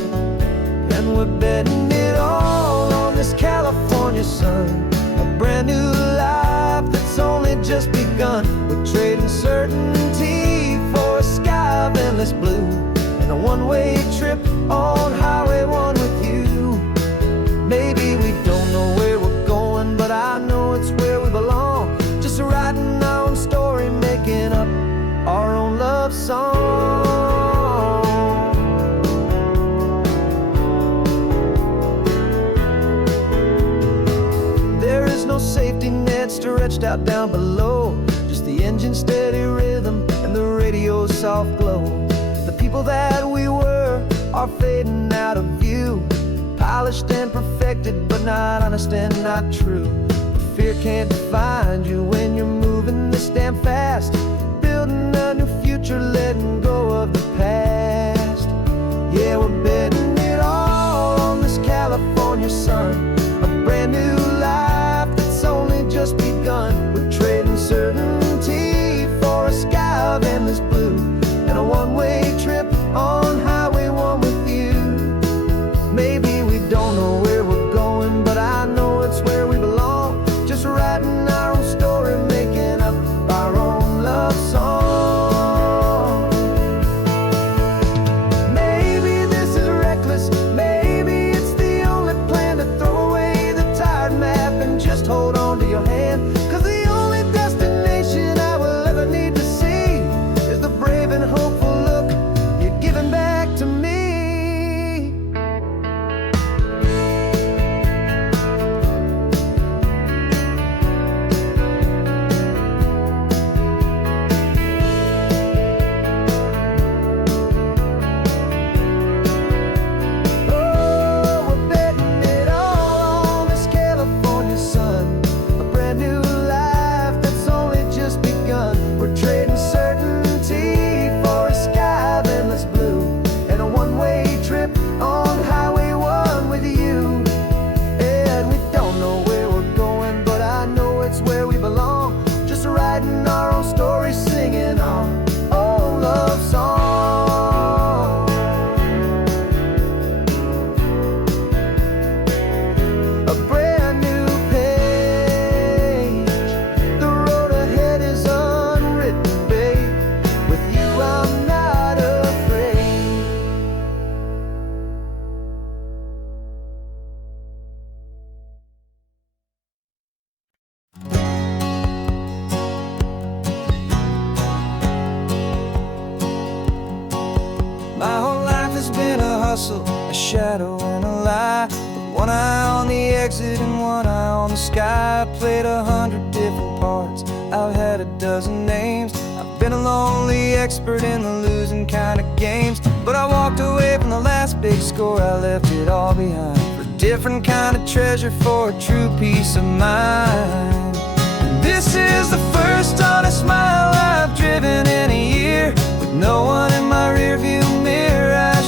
And we're betting it all on this California sun. A brand new life that's only just begun. We're trading certainty for a sky of endless blue, and a one-way trip on Highway 1 with you. Maybe we don't know where we're going, but I know it's where we belong. Just writing our own story, making up our own love song. There is no safety net stretched out down below, just the engine's steady rhythm and the radio's soft glow. The people that we were are fading out of view, polished and perfected, but not honest and not true. Fear can't find you when you're moving this damn fast, building a new future, letting go of the past. Yeah, we're betting it all on this California sun. A brand new life that's only just begun. We're trading certainty for a sky of endless blue, and a one-way trip on Highway 1 with you. Maybe we don't know where we're going, but I know it's where we belong. Just writing our own story, making up our own love song. Maybe this is reckless, maybe it's the only plan to throw away the tired map and just hold on to your hand. 'Cause the only destination I will ever need to see is the brave and hopeful look you're giving back to me. Oh, we're betting it all on this California sun. A brand new life that's only just begun. We're trading certainty for a sky of endless blue, and a one-way trip on Highway 1 with you. And we don't know where we're going, but I know it's where we belong. Just writing our own story, singing our own love song. A brand new page, the road ahead is unwritten, babe. With you I'm not afraid. My whole life has been a hustle, a shadow and a lie. With one eye on the exit and one eye on the sky. I played 100 different parts, I've had a dozen names. I've been a lonely expert in the losing kind of games. But I walked away from the last big score, I left it all behind for a different kind of treasure, for a true peace of mind. And this is the first honest mile I've driven in a year, with no one in my rearview mirror. I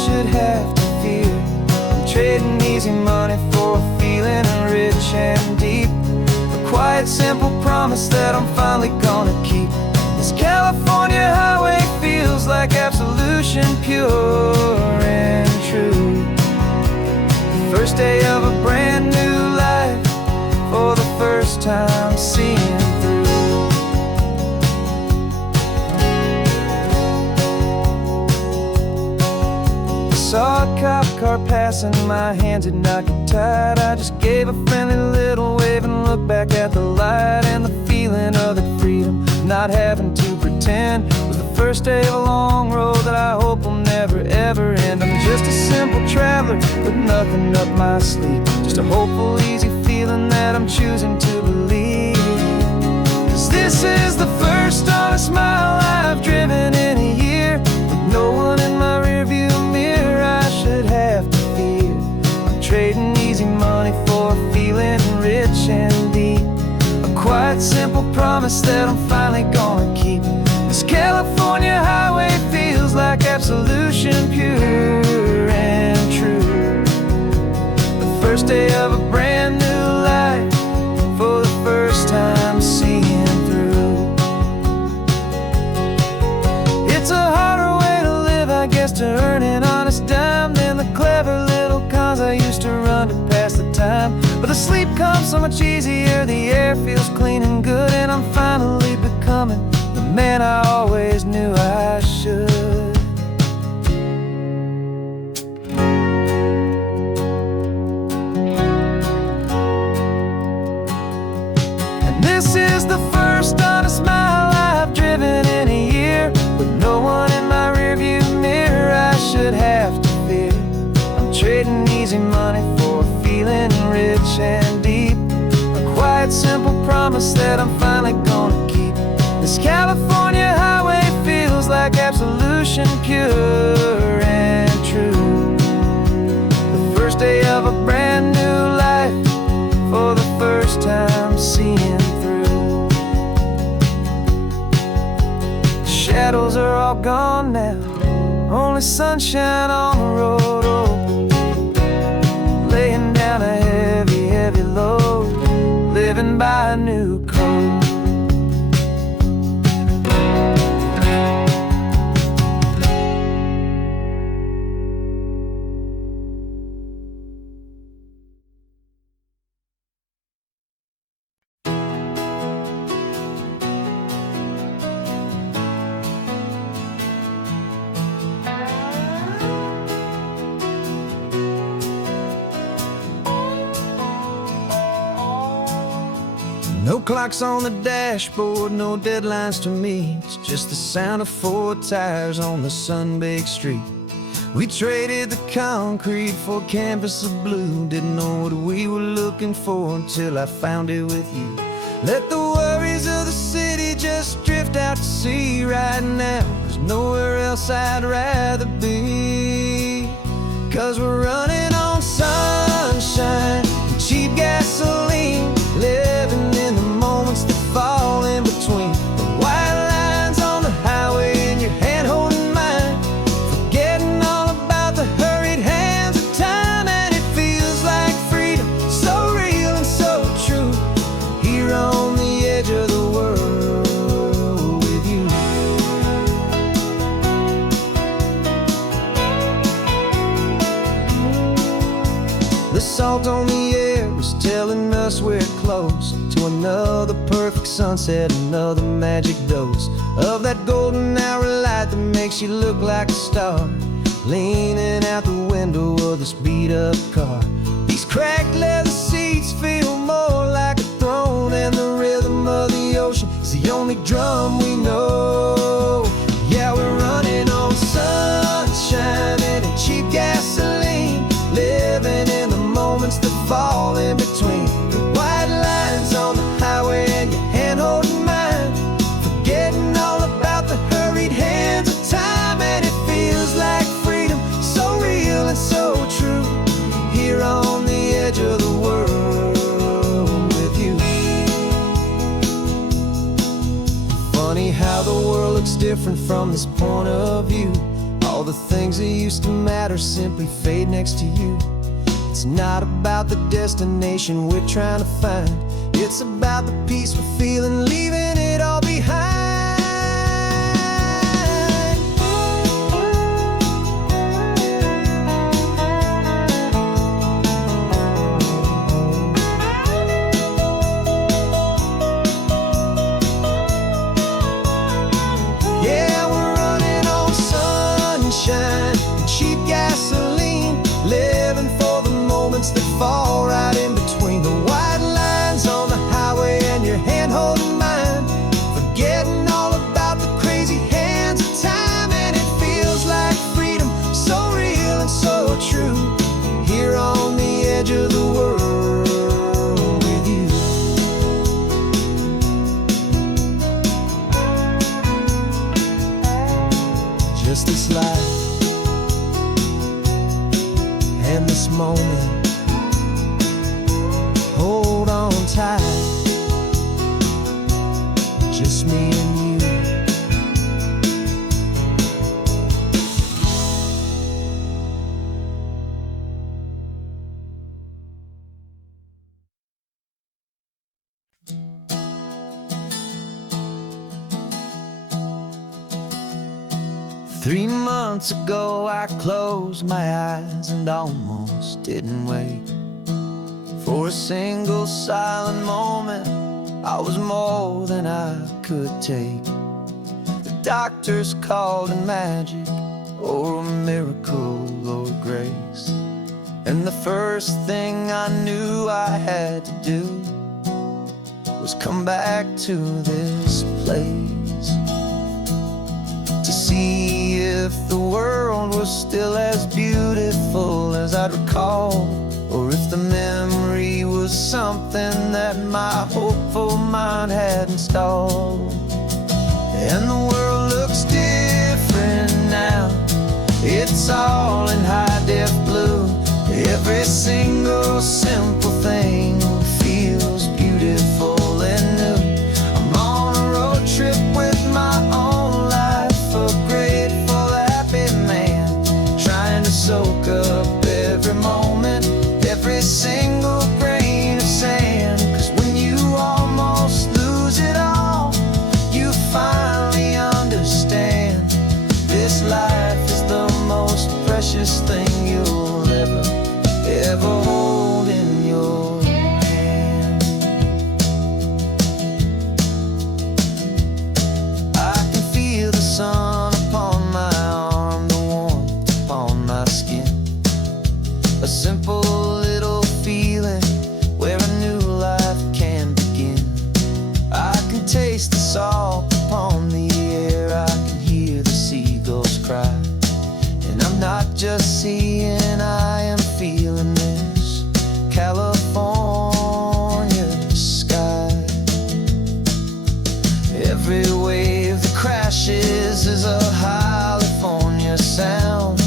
promise that I'm finally gonna keep. This California highway feels like absolution, pure and true. The first day of a brand new life, for the first time seeing through. Saw a cop car passing, my hands had not got tied. I just gave a friendly little wave and looked back at the light. And the feeling of that freedom, not having to pretend, was the first day of a long road that I hope will never ever end. I'm just a simple traveler with nothing up my sleeve, just a hopeful, easy feeling that I'm choosing to believe. 'Cause this is the first honest mile I've driven in a year, with no one in my rearview mirror I should have to fear. I'm trading easy money for a feeling rich and deep, a quiet, simple promise that I'm finally gonna keep. This California highway feels like absolution, pure and true. The first day of a brand new life, for the first time seeing through. It's a harder way to live, I guess, to earn an honest dime than the clever little cons I used to run to pass the time. But the sleep comes so much easier, the air feels clean and good, and I'm finally becoming the man I always knew I should. And this is the first honest mile I've driven in a year, with no one in my rearview mirror I should have to fear. I'm trading easy money for a feeling rich and deep, a quiet, simple promise that I'm finally gonna keep. This California highway feels like absolution, pure and true. The first day of a brand new life, for the first time seeing through. The shadows are all gone now, only sunshine on the road. Oh, laying down a heavy, heavy load, living by a new code. No clocks on the dashboard, no deadlines to meet, just the sound of 4 tires on the sun-baked street. We traded the concrete for a canvas of blue, didn't know what we were looking for until I found it with you. Let the worries of the city just drift out to sea right now. There's nowhere else I'd rather be, 'cause we're running on sunshine and cheap gasoline, living in the moments that fall in between. The white lines on the highway and your hand holding mine, forgetting all about the hurried hands of time. And it feels like freedom, so real and so true, here on the edge of the world with you. The salt on the air is telling us we're close to another perfect sunset, another magic dose of that golden hour light that makes you look like a star, leaning out the window of this beat-up car. These cracked leather seats feel more like a throne, and the rhythm of the ocean is the only drum we know. Yeah, we're running on sunshine and cheap gasoline, living in the moments that fall in between. The white lines on the highway and your hand holding mine, forgetting all about the hurried hands of time. And it feels like freedom, so real and so true, here on the edge of the world with you. Funny how the world looks different from this point of view. All the things that used to matter simply fade next to you. It's not about the destination we're trying to find, It's about the peace we're feeling, leaving it all behind. Yeah, we're running on sunshine and cheap gasoline, living for the moments that fall right in between the white lines on the highway and your hand holding mine, forgetting all about the crazy hands of time. And it feels like freedom, so real and so true, here on the edge of the world with you. Just this life and this moment, hold on tight, just me and you. Three months ago I closed my eyes and almost didn't wake. For a single silent moment, I was more than I could take. The doctors called it magic, or a miracle, or grace. And the first thing I knew I had to do was come back to this place, to see if the world was still as beautiful as I'd recall, or if the memory was something that my hopeful mind had installed. And the world looks different now, it's all in high-def blue. Every single simple thing feels beautiful and new. I'm on a road trip with my own life, a grateful, happy man, trying to soak up every moment, every single grain of sand. 'Cause when you almost lose it all, you finally understand this life is the most precious thing you'll ever hold in your hand. I can feel the sun upon my arm, the warmth upon my skin, a simple little feeling where a new life can begin. I can taste the salt upon the air, I can hear the seagulls cry, and I'm not just seeing, I am feeling this California sky. Every wave that crashes is a California sound,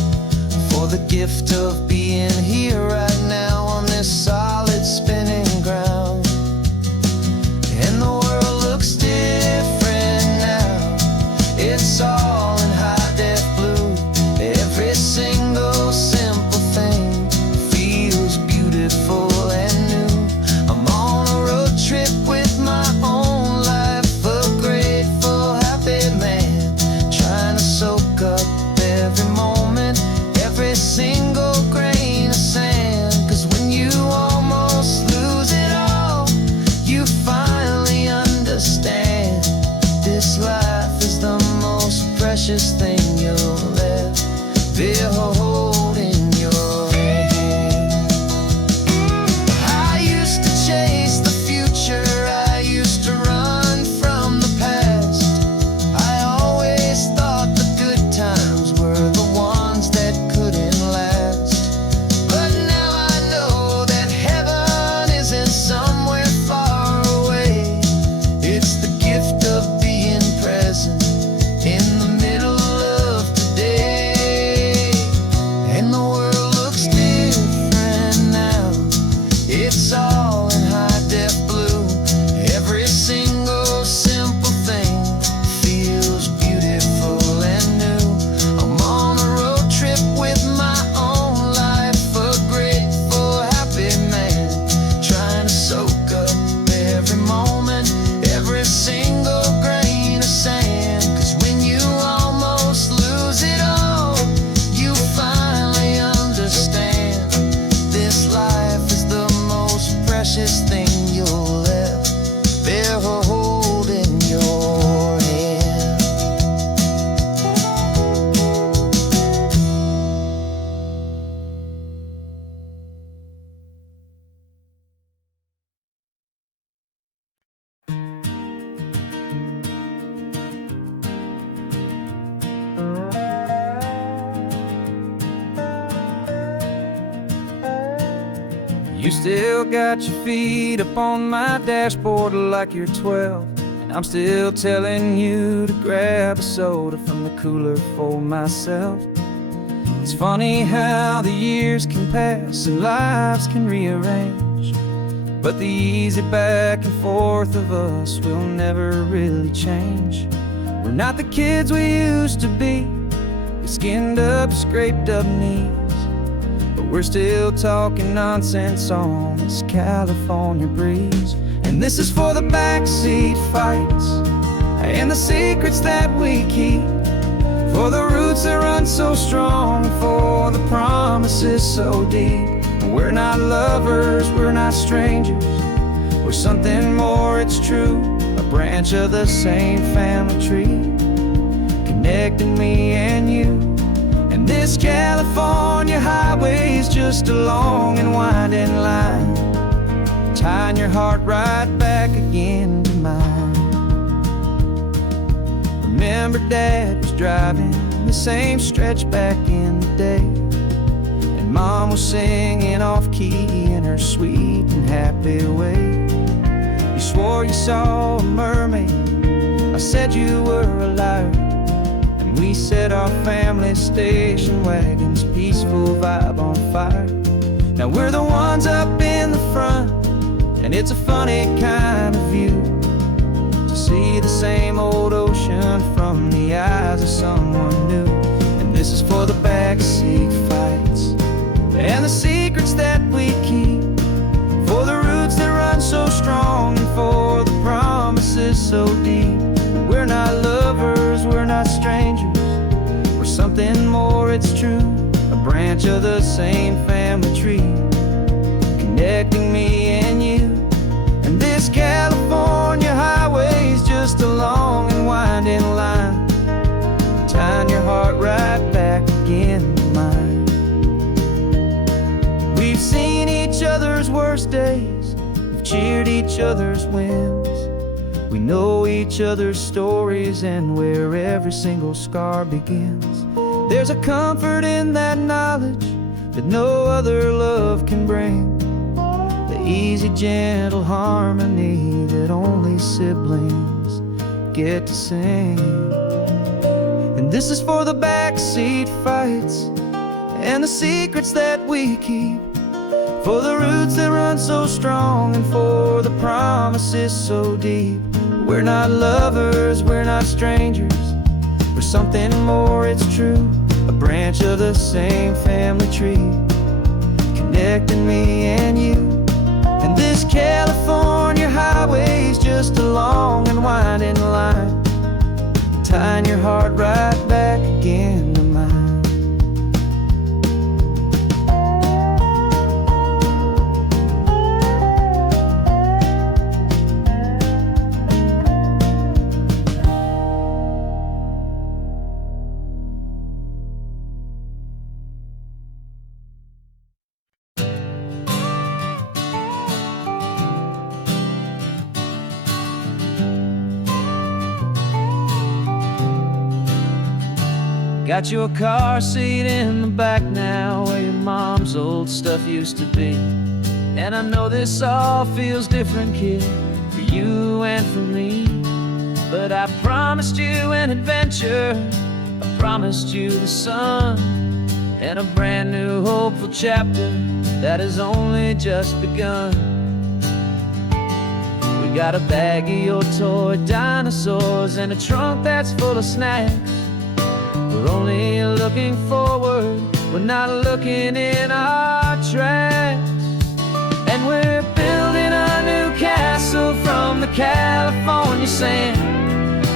for the gift of being here right now on this solid spinning ground. And the world looks different now, it's all in high-def blue. Every single simple thing feels beautiful and new. I'm on a road trip with my own life, a grateful, happy man, trying to soak up every moment, every single grain of sand. 'Cause when you almost lose it all, you finally understand this life is the most precious thing you'll ever hold in your hand. I used to chase the future, I used to run from the past. I always thought the good times were the ones that couldn't last. But now I know that heaven isn't somewhere far away. It's the gift of being present in the middle You still got your feet up on my dashboard like you're 12, and I'm still telling you to grab a soda from the cooler for myself. It's funny how the years can pass and lives can rearrange, but the easy back and forth of us will never really change. We're not the kids we used to be, with skinned up, scraped up knees, but we're still talking nonsense on this California breeze. And this is for the backseat fights and the secrets that we keep, for the roots that run so strong, for the promises so deep. We're not lovers, we're not strangers, we're something more, it's true. A branch of the same family tree, connecting me and you. And this California highway is just a long and winding line, tying your heart right back again to mine. Remember Dad was driving the same stretch back in the day, and Mom was singing off-key in her sweet and happy way. You swore you saw a mermaid, I said you were a liar, and we set our family station wagon's peaceful vibe on fire. Now we're the ones up in the front, and it's a funny kind of view to see the same old ocean from the eyes of someone new. And this is for the backseat fights and the secrets that we keep, for the roots that run so strong, and for the promises so deep. We're not lovers, we're not strangers, we're something more, it's true. A branch of the same family tree, connecting me and you. And this California highway is just a long and winding line, tying your heart right back again to mine. We've seen each other's worst days, we've cheered each other's wins, we know each other's stories and where every single scar begins. There's a comfort in that knowledge that no other love can bring, the easy, gentle harmony that only siblings get to sing. And this is for the backseat fights and the secrets that we keep, for the roots that run so strong, and for the promises so deep. We're not lovers, we're not strangers, we're something more, it's true. A branch of the same family tree, connecting me and you. And this California highway is just a long and winding line, tying your heart right back again to mine. Got your car seat in the back now, where your mom's old stuff used to be. And I know this all feels different, kid, for you and for me. But I promised you an adventure, I promised you the sun, and a brand new hopeful chapter that has only just begun. We got a bag of your toy dinosaurs and a trunk that's full of snacks. We're only looking forward, we're not looking in our tracks. And we're building a new castle from the California sand,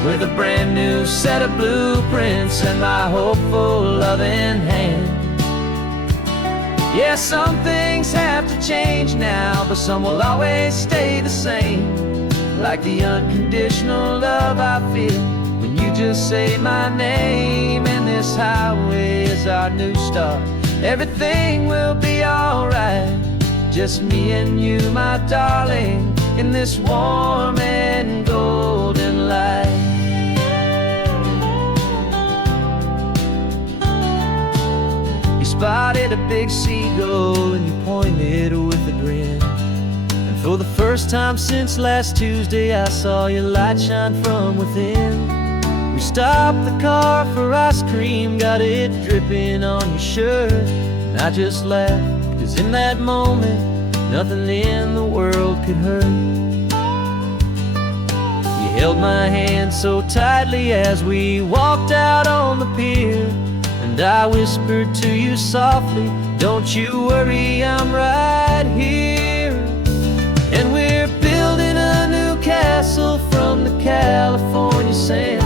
with a brand new set of blueprints and my hopeful loving hand. Yeah, some things have to change now, but some will always stay the same, like the unconditional love I feel when you just say my name. And this highway is our new start, everything will be alright, just me and you, my darling, in this warm and golden light. You spotted a big seagull and you pointed with a grin. And for the first time since last Tuesday, I saw your light shine from within. We stopped the car for ice cream, got it dripping on your shirt. And I just laughed, 'cause in that moment, nothing in the world could hurt. You held my hand so tightly as we walked out on the pier. And I whispered to you softly, don't you worry, I'm right here. And we're building a new castle from the California sand,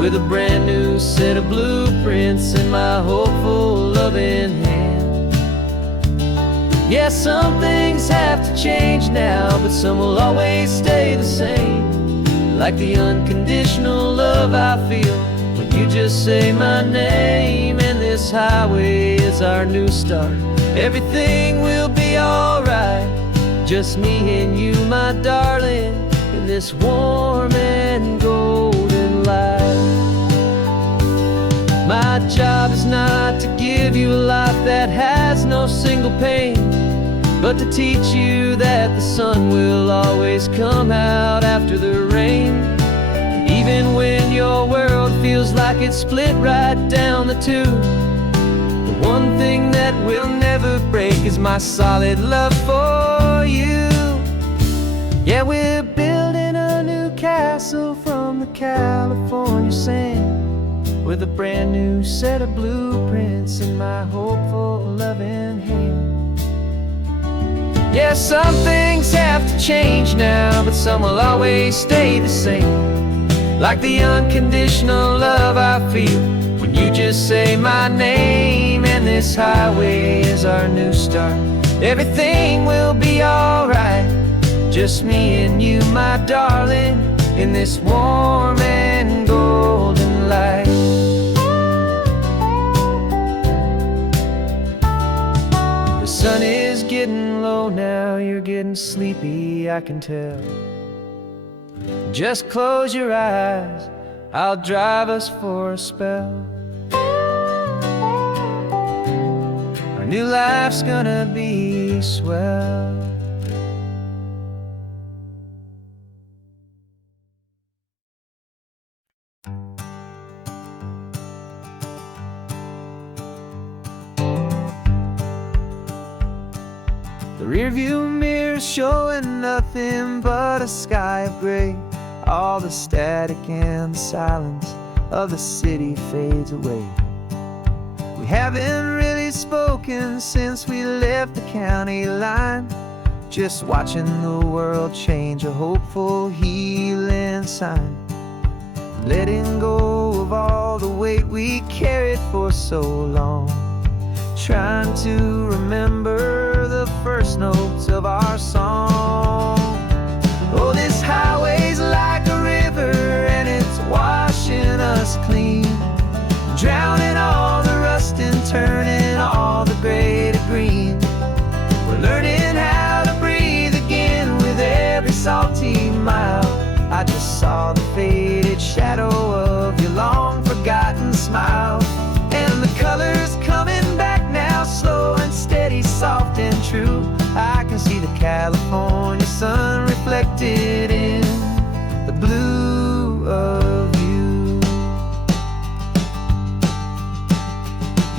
with a brand new set of blueprints in my hopeful, loving hand. Yeah, some things have to change now, but some will always stay the same. Like the unconditional love I feel when you just say my name. And this highway is our new start. Everything will be alright, just me and you, my darling, in this warm and golden light. My job is not to give you a life that has no single pain, but to teach you that the sun will always come out after the rain. Even when your world feels like it's split right down the two, the one thing that will never break is my solid love for you. Yeah, we're building a new castle from the California sand, with a brand new set of blueprints in my hopeful, loving hand. Yeah, some things have to change now, but some will always stay the same. Like the unconditional love I feel when you just say my name. And this highway is our new start. Everything will be alright, just me and you, my darling, in this warm and golden light. The sun is getting low now, you're getting sleepy, I can tell. Just close your eyes, I'll drive us for a spell. Our new life's gonna be swell. The rearview mirror's showing nothing but a sky of gray. All the static and the silence of the city fades away. We haven't really spoken since we left the county line, just watching the world change, a hopeful healing sign. Letting go of all the weight we carried for so long, trying to remember the first notes of our song. Oh, this highway's like a river and it's washing us clean, drowning all the rust and turning all the gray to green. We're learning how to breathe again with every salty mile. I just saw the faded shadow of your long forgotten smile. And the colors coming back now, slow and steady, soft and true. I can see the California sun reflected in the blue of you.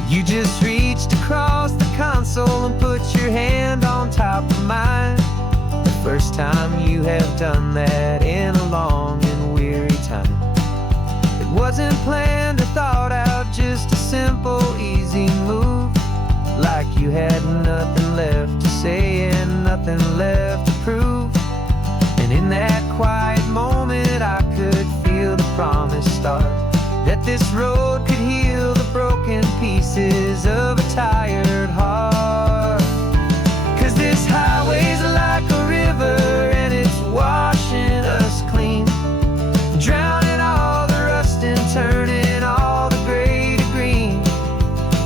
You just reached across the console and put your hand on top of mine. The first time you have done that in a long and weary time. It wasn't planned or thought out, just a simple, easy move. Like you had nothing left to say and nothing left to prove. And in that quiet moment I could feel the promise start, that this road could heal the broken pieces of a tired heart. 'Cause this highway's like a river and it's washing us clean, drowning all the rust and turning all the gray to green.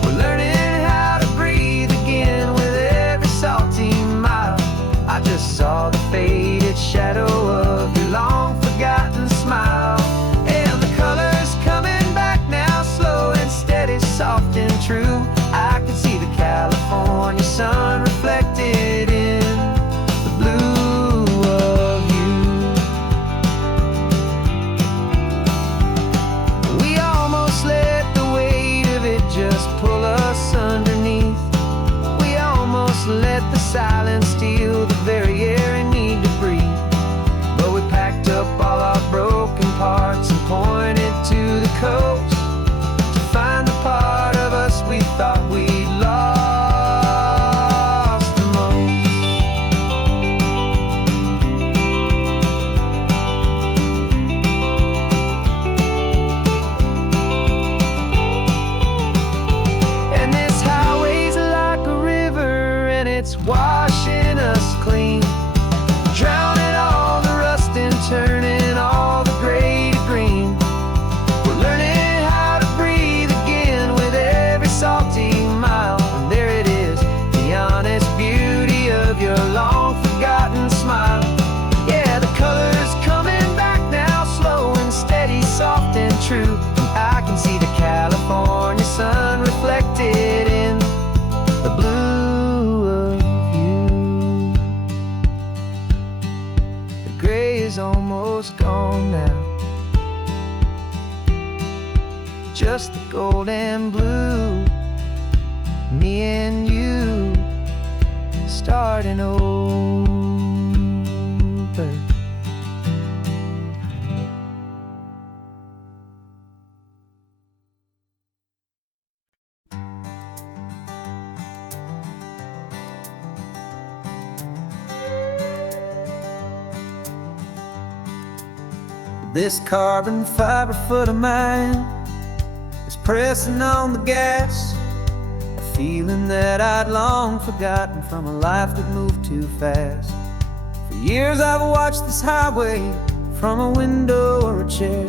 We're learning how to breathe again with every salty mile. I just saw the faded shadow of your long forgotten smile. And the colors coming back now, slow and steady, soft and true. I can see the silence steal the very air I need to breathe. But we packed up all our broken parts and pointed to the coast to find the part of us we thought we'd lost the most. And this highway's like a river, and it's washing us clean, drowning all the rust and turning all the gray to green. We're learning how to breathe again with every salty mile. And there it is, the honest beauty of your long forgotten smile. Yeah, the color's coming back now, slow and steady, soft and true. And I can see the California sun reflected in the blue of you. The gray is almost gone now, just the gold and blue. Me and you starting over. This carbon fiber foot of mine is pressing on the gas, a feeling that I'd long forgotten from a life that moved too fast. For years I've watched this highway from a window or a chair,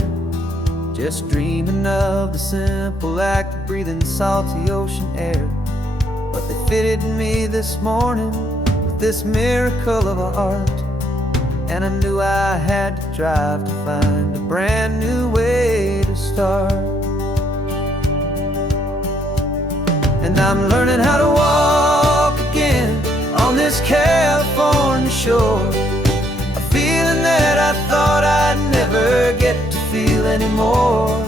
just dreaming of the simple act of breathing salty ocean air. But they fitted me this morning with this miracle of art, and I knew I had to drive to find a brand new way to start. And I'm learning how to walk again on this California shore, a feeling that I thought I'd never get to feel anymore.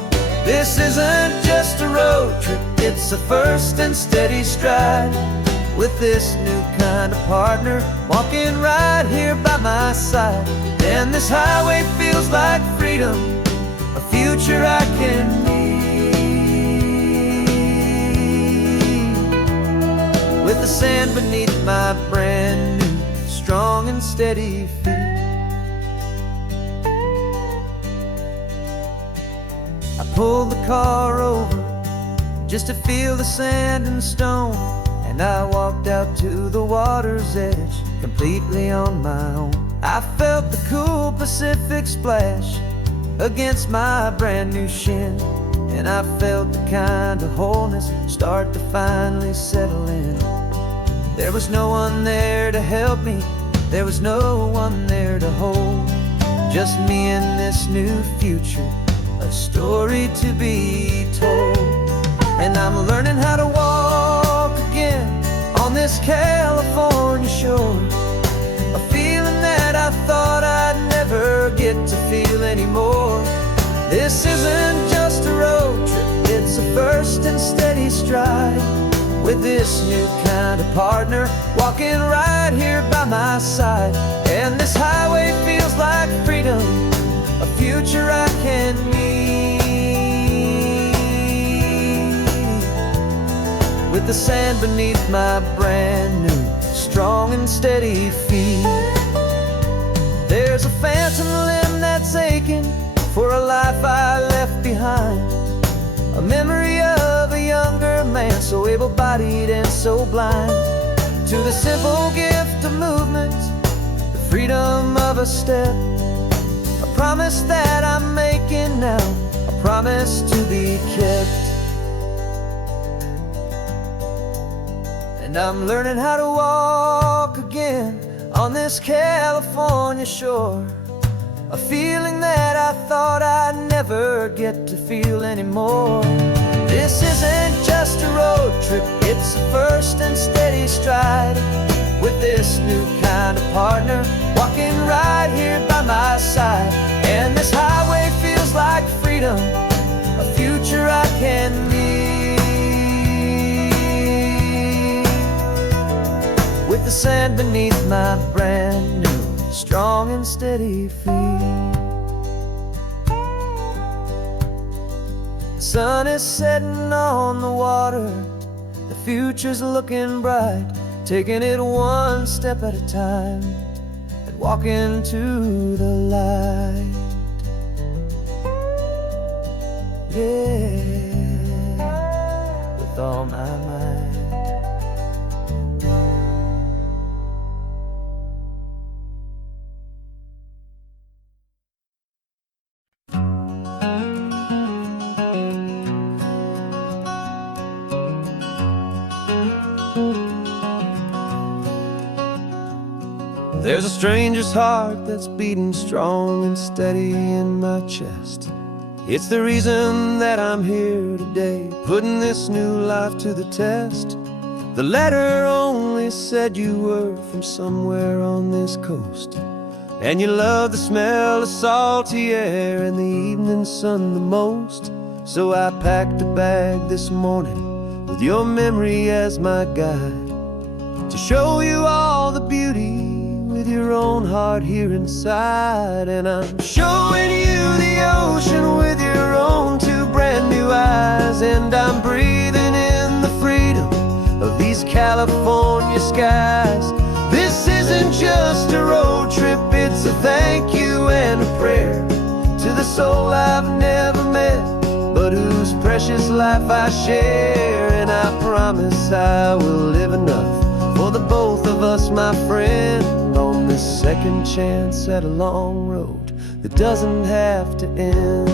This isn't just a road trip, it's a first and steady stride, with this new kind of partner walking right here by my side. And this highway feels like freedom, a future I can need, with the sand beneath my brand new strong and steady feet. I pulled the car over just to feel the sand and stone, and I walked out to the water's edge completely on my own. I felt the cool Pacific splash against my brand new shin, and I felt the kind of wholeness start to finally settle in. There was no one there to help me, there was no one there to hold, just me and this new future, a story to be told. And I'm learning how to walk again on this California shore, a feeling that I thought I'd never get to feel anymore. This isn't just a road trip, it's a first and steady stride, with this new kind of partner walking right here by my side. And this highway feels like freedom, a future I can need, with the sand beneath my brand new strong and steady feet. There's a phantom limb that's aching for a life I left behind, a memory of a younger man so able-bodied and so blind, to the simple gift of movement, the freedom of a step, a promise that I'm making now, a promise to be kept. And I'm learning how to walk again on this California shore, a feeling that I thought I'd never get to feel anymore. This isn't just a road trip, it's a first and steady stride, with this new kind of partner walking right here by my side. And this highway feels like freedom, a future I can need, with the the sand beneath my brand new, strong and steady feet. The sun is setting on the water, the future's looking bright, taking it one step at a time and walking to the light. Yeah, with all my might. There's a stranger's heart that's beating strong and steady in my chest. It's the reason that I'm here today, putting this new life to the test. The letter only said you were from somewhere on this coast, and you love the smell of salty air and the evening sun the most. So I packed a bag this morning with your memory as my guide, to show you all the beauty with your own heart here inside. And I'm showing you the ocean with your own two brand new eyes, and I'm breathing in the freedom of these California skies. This isn't just a road trip, it's a thank you and a prayer to the soul I've never met, but whose precious life I share. And I promise I will live enough for the both of us, my friend, on this second chance at a long road that doesn't have to end.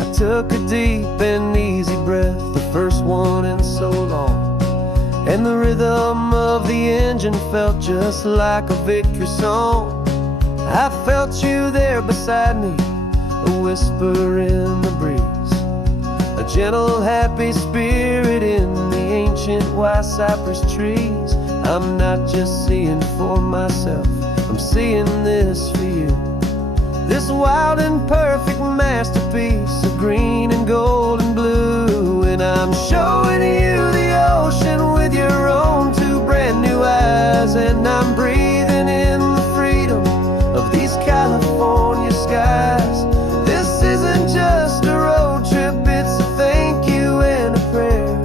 I took a deep and easy breath, the first one in so long, and the rhythm of the engine felt just like a victory song. I felt you there beside me, a whisper in the breeze, a gentle happy spirit in the ancient white cypress trees. I'm not just seeing for myself, I'm seeing this for you, this wild and perfect masterpiece of green and gold and blue. And I'm showing you the ocean with your own two brand new eyes, and I'm breathing in the freedom of these California skies. This isn't just a road trip, it's a thank you and a prayer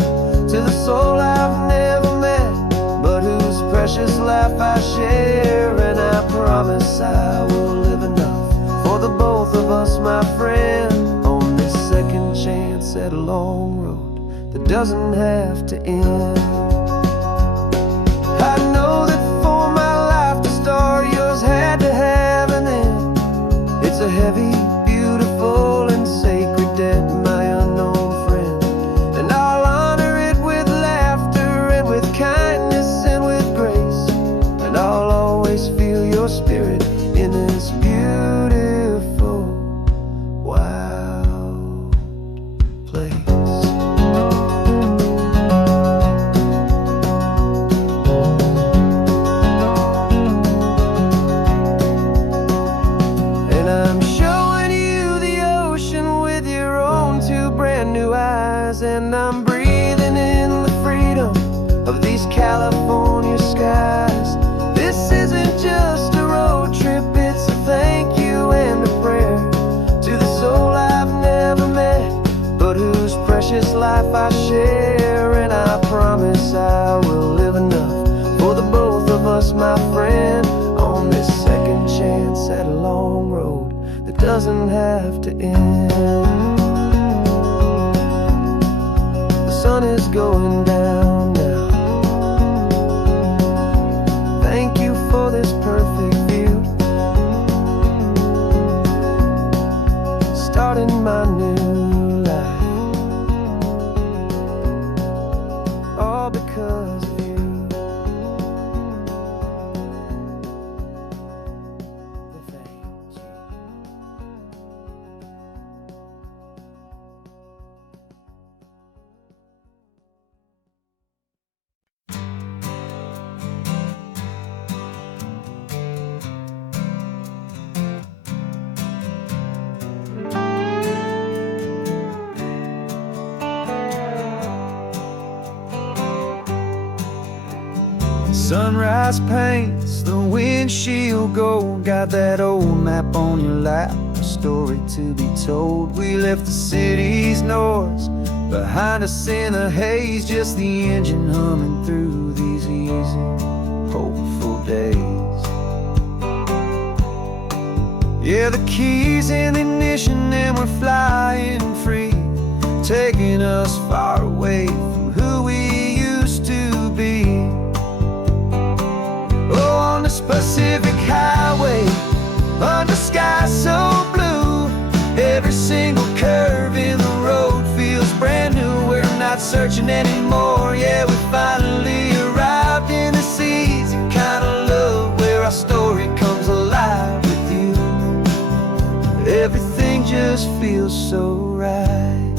to the soul I've never met, but whose precious life I share. And I promise I will live enough for the both of us, my friend, on this second chance at a long road that doesn't have to end. I know that for my life to start, yours had to have an end. It's a heavy, beautiful, and sacred debt, my unknown friend, and I'll honor it with laughter and with kindness and with grace, and I'll always feel your spirit in this beautiful, wild place. And I'm showing you the ocean with your own two brand new eyes, and I'm breathing in the freedom of these California skies. This isn't just a road trip, it's a thank you and a prayer to the soul I've never met, but whose precious life I share. And I promise I will live enough for the both of us, my friend, on this second chance at a long road that doesn't have to end. The sun is going down now. Thank you for this perfect view, starting my new life. Sunrise paints the windshield gold. Got that old map on your lap, a story to be told. We left the city's noise behind us in the haze, just the engine humming through these easy, hopeful days. Yeah, the keys in the ignition and we're flying free, taking us far away from who we used to be. Oh, on this Pacific highway, under skies so blue, every single curve in the road feels brand new. We're not searching anymore, yeah, we finally arrived in this easy kind of love where our story comes alive with you. Everything just feels so right.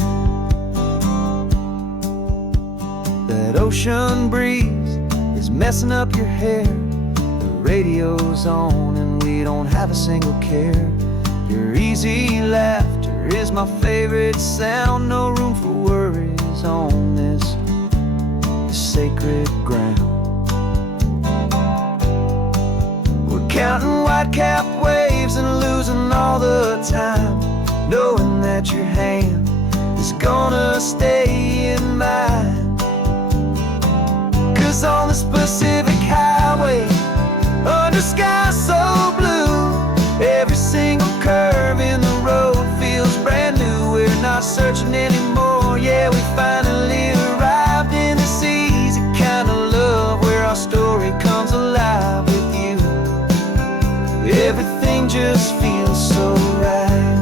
That ocean breeze is messing up your hair, the radio's on and we don't have a single care. Your easy laughter is my favorite sound, no room for worries on this sacred ground. We're counting white-capped waves and losing all the time, knowing that your hand is gonna stay in mine. 'Cause on this Pacific highway, under skies so blue, every single curve in the road feels brand new. We're not searching anymore, yeah, we finally arrived in this easy kind of love where our story comes alive with you. Everything just feels so right.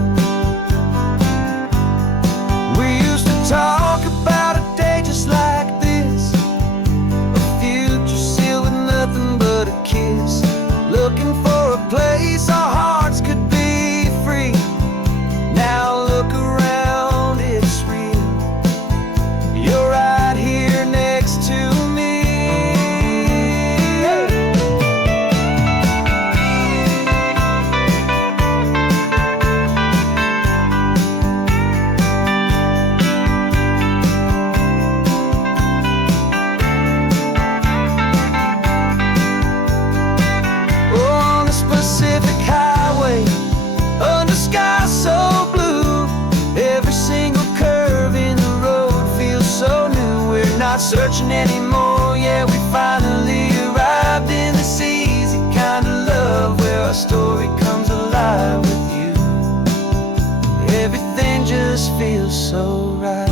We used to talk about a day just like this, a future sealed with nothing but a kiss, looking for a place our hearts could be free. Now look around, it's real. You're right here next to me. Oh, on this Pacific highway, under skies so blue, every single curve in the road feels so new. We're not searching anymore, yeah, we finally arrived in this easy kind of love where our story comes alive with you. Everything just feels so right.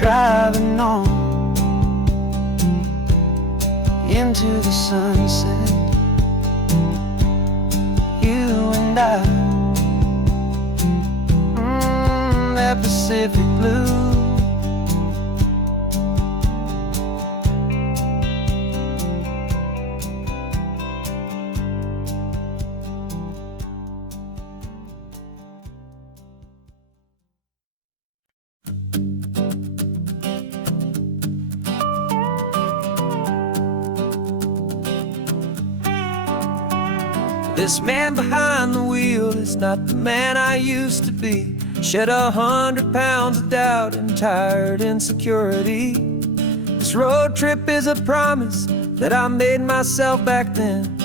Driving on into the sunset, you and I, that Pacific blue. This man behind the wheel is not the man I used to be. Shed 100 pounds of doubt and tired insecurity. This road trip is a promise that I made myself back then,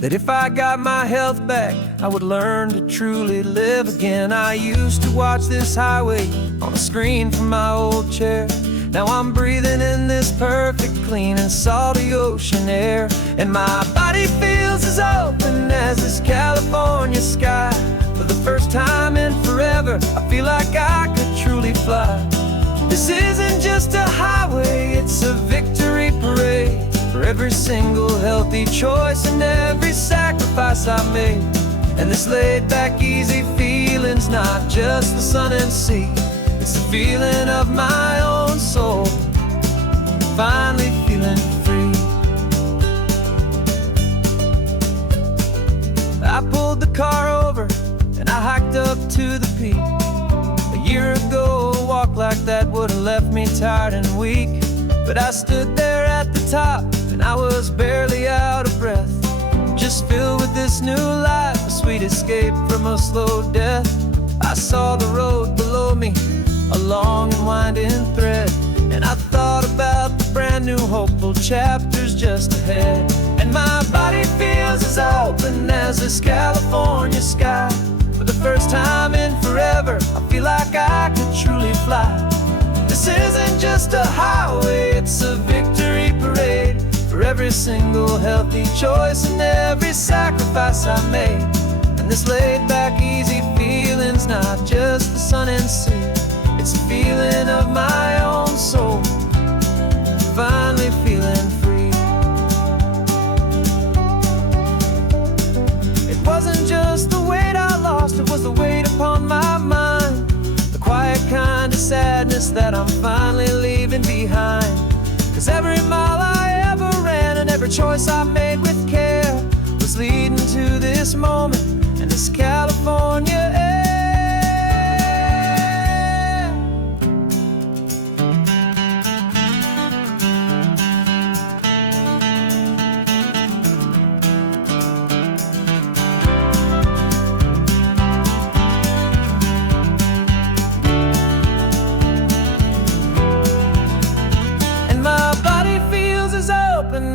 that if I got my health back, I would learn to truly live again. I used to watch this highway on a screen from my old chair. Now I'm breathing in this perfect, clean and salty ocean air, and my body feels as open as this California sky. For the first time in forever, I feel like I could truly fly. This isn't just a highway, it's a victory parade for every single healthy choice and every sacrifice I made. And this laid back, easy feeling's not just the sun and sea, it's the feeling of my own soul, finally feeling free. I pulled the car over and I hiked up to the peak. A year ago, a walk like that would have left me tired and weak, but I stood there at the top and I was barely out of breath, just filled with this new life, a sweet escape from a slow death. I saw the road below me, a long and winding thread, and I thought about the brand brand new hopeful chapters just ahead. And my body feels as open as this California sky. For the first time in forever, I feel like I could truly fly. This isn't just a highway, it's a victory parade. For every single healthy choice and every sacrifice I made. And this laid back easy feeling's not just the sun and sea, it's a feeling of my own soul, finally feeling free. It wasn't just the weight I lost, it was the weight upon my mind. The quiet kind of sadness that I'm finally leaving behind. 'Cause every mile I ever ran and every choice I made with care was leading to this moment and this California air.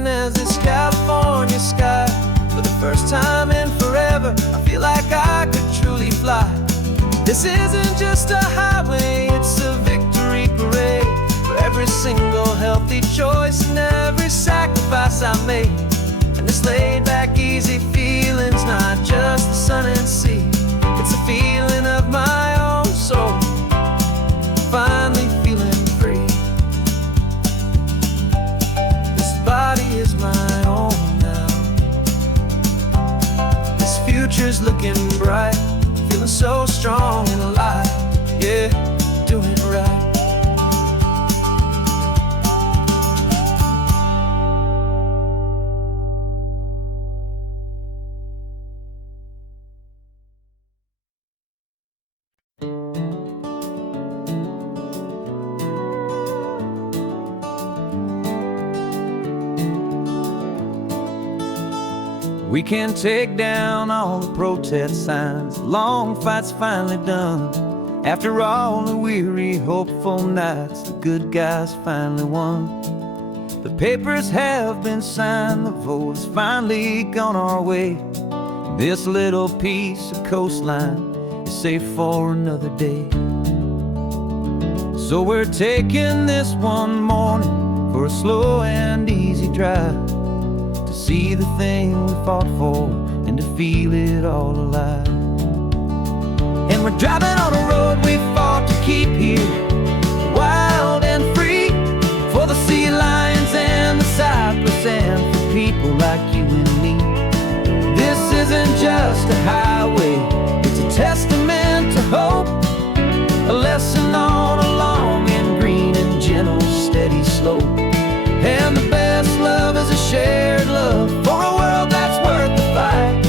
As this California sky. For the first time in forever, I feel like I could truly fly. This isn't just a highway, it's a victory parade. For every single healthy choice and every sacrifice I made. And this laid back easy feeling's not just the sun and sea, it's a feeling of my own soul, finally feeling free. Body is my own now. This future's looking bright, feeling so strong and alive. Yeah, doing it right. We can take down all the protest signs, long fight's finally done. After all the weary, hopeful nights, the good guys finally won. The papers have been signed, the vote has finally gone our way. This little piece of coastline is safe for another day. So we're taking this one morning for a slow and easy drive, to see the thing we fought for and to feel it all alive. And we're driving on a road we fought to keep here, wild and free, for the sea lions and the cypress and for people like you and me. This isn't just a highway, it's a testament to hope, a lesson on a long and green and gentle steady slope. And the best love is a shared love for a world that's worth the fight.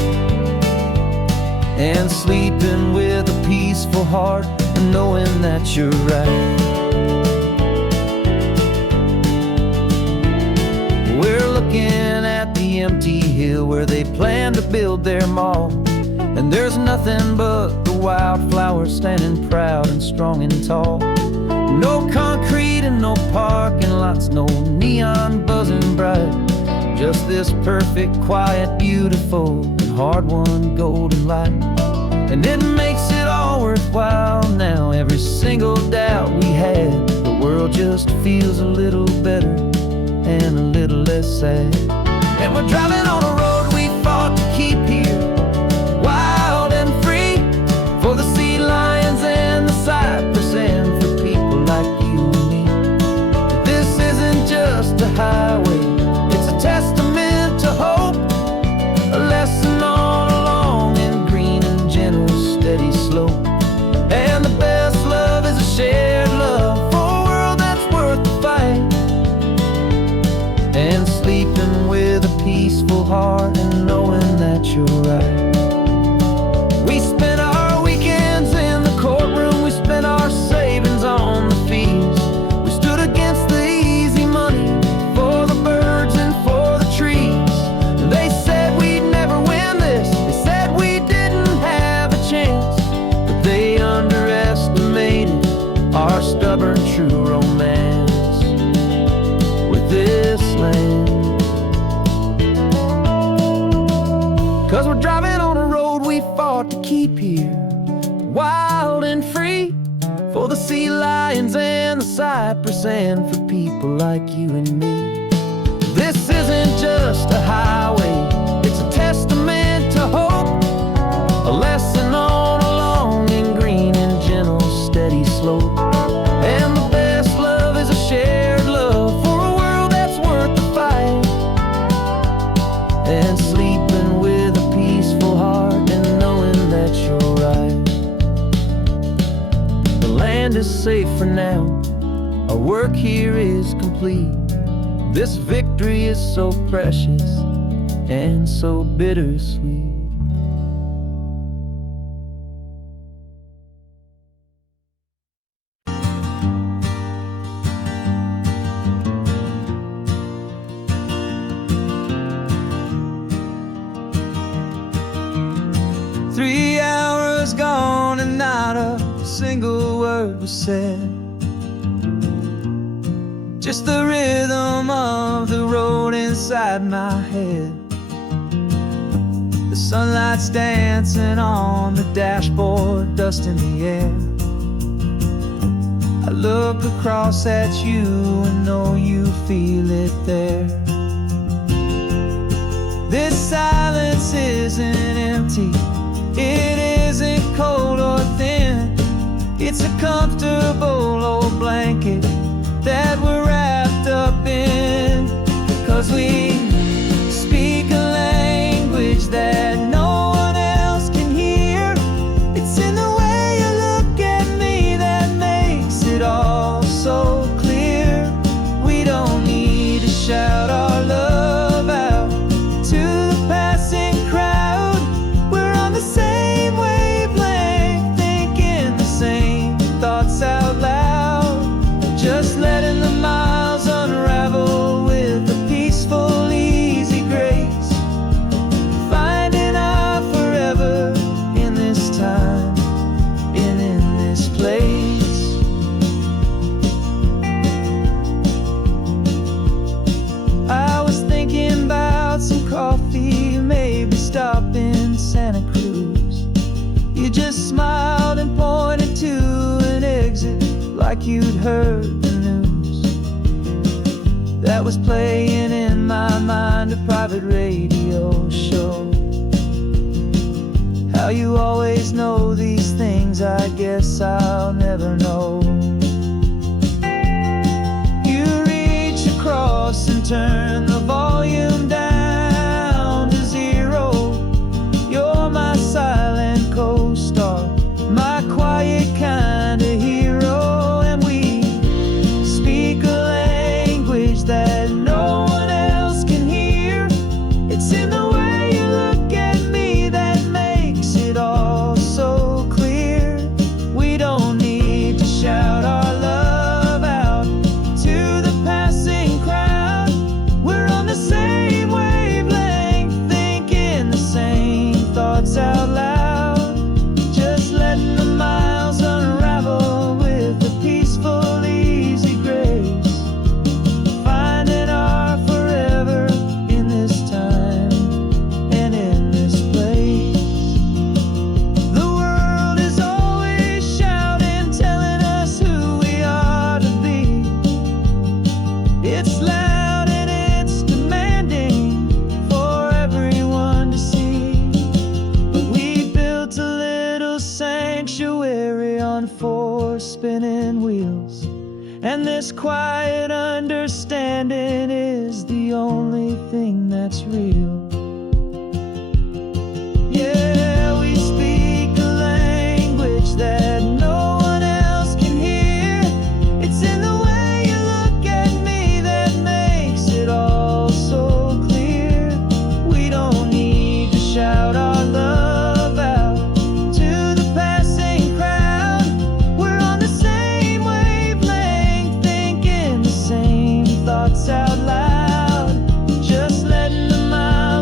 And sleeping with a peaceful heart and knowing that you're right. We're looking at the empty hill where they plan to build their mall. And there's nothing but the wildflowers standing proud and strong and tall. No concrete and no parking lots, no neon buzzing bright. Just this perfect, quiet, beautiful, and hard-won golden light. And it makes it all worthwhile now. Every single doubt we had, the world just feels a little better and a little less sad. And we're driving on a road we fought to keep here, wild and free, for the sea lions and the cypress and for people like you and me. This isn't just a highway, it's a testament to hope, a lesson on a long and green and gentle steady slope. And the best love is a shared love for a world that's worth the fight. And sleeping with a peaceful heart and knowing that you're right. We spent our weekends in the courtroom, we spent our savings on the fees. We stood against the easy money for the birds and for the trees. They said we'd never win this, they said we didn't have a chance, but they underestimated our stubborn true romance. With this wild and free, for the sea lions and the cypress, and for people like you and me. This isn't just a highway, it's a testament to hope, a lesson on a long and green and gentle steady slope. And the best love is a shared love for a world that's worth the fight, and sleeping with a peaceful heart and knowing that you're right. The land is safe for now, our work here is complete. This victory is so precious and so bittersweet. Three hours gone and not a single word was said. Just the rhythm of the road inside my head. The sunlight's dancing on the dashboard, dust in the air. I look across at you and know you feel it there. This silence isn't empty, it isn't cold or thin. It's a comfortable old blanket that we're wrapped up in. 'Cause we speak a language that no one else can hear. It's in the way you look at me that makes it all so clear. We don't need to shout our love out to the passing crowd. We're on the same wavelength, thinking the same thoughts out loud. Just letting the miles unravel with a peaceful, easy grace. Finding our forever in this time and in this place. I was thinking about some coffee, maybe stop in Santa Cruz. You just smiled and pointed to an exit like you'd heard the news. That was playing in my mind, a private radio show. How you always know these things, I guess I'll never know. You reach across and turn the volume down to zero. You're my silent co-star, my quiet kind of hero. And we speak a language that no one else can hear. It's in the way you look at me that makes it all so clear. We don't need to shout our love out to the passing crowd. We're on the same wavelength, thinking the same thoughts out loud. Just letting the miles unravel with a peaceful, easy grace. Finding our forever in this time and in this place. The world is always shouting, telling us who we are to be. It's loud and it's demanding for everyone to see. But we built a little sanctuary on four spinning wheels, and this quiet understanding is the only thing that's real. Yeah, we speak a language that no one else can hear. It's in the way you look at me that makes it all so clear. We don't need to shout our love out to the passing crowd. We're on the same wavelength, thinking the same thoughts out loud. Just letting the miles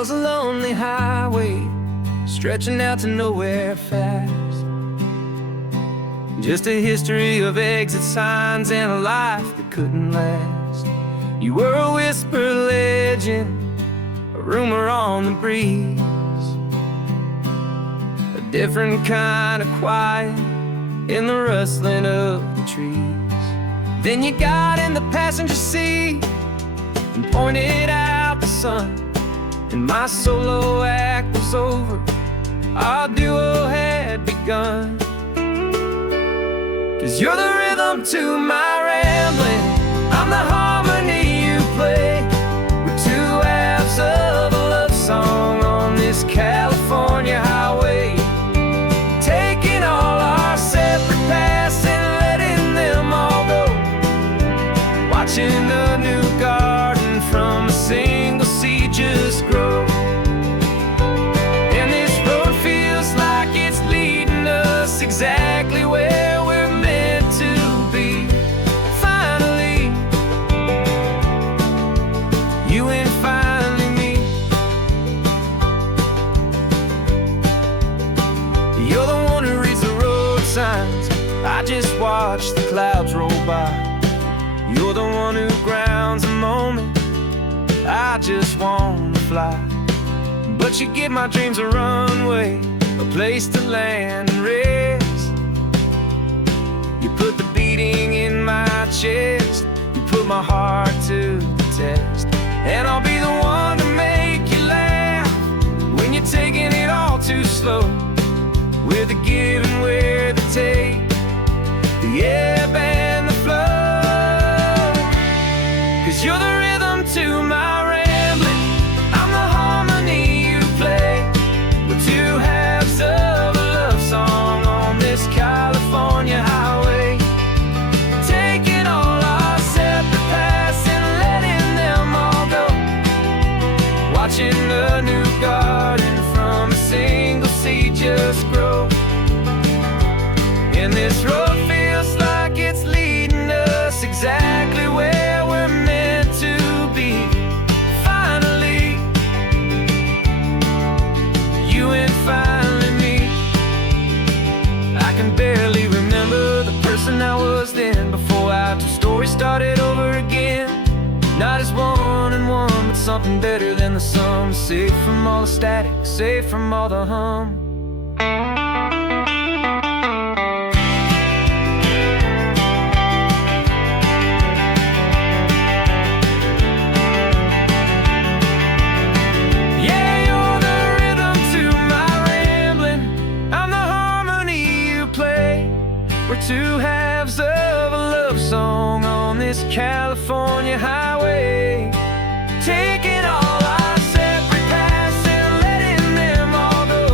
was a lonely highway stretching out to nowhere fast. Just a history of exit signs and a life that couldn't last. You were a whisper legend, a rumor on the breeze, a different kind of quiet in the rustling of the trees. Then you got in the passenger seat and pointed out the sun, and my solo act was over, our duo had begun. 'Cause you're the rhythm to my rambling, I'm the harmony you play. We're two halves of a love song on this California highway, taking all our separate paths and letting them all go, watching a new garden from a single seed just grow. And this road feels like it's leading us exactly where we're meant to be. Finally, you and finally me. You're the one who reads the road signs, I just watch the clouds roll by. You're the one who grounds the moment, I just wanna fly. But you give my dreams a runway, a place to land and rest. You put the beating in my chest, you put my heart to the test. And I'll be the one to make you laugh when you're taking it all too slow, with the give and with the take, the ebb and the flow. 'Cause you're the rhythm to my rambling, I'm the harmony you play. We're two halves of a love song on this California highway, taking all our separate paths and letting them all go, watching a new garden from a single seed just grow. And this road feels like it's leading us exactly where we're meant to be. Finally, you and finally me. I can barely remember the person I was then, before our two stories started over again. Not as one and one, but something better than the sum. Safe from all the static, safe from all the hum. We're two halves of a love song on this California highway, taking all our separate paths and letting them all go,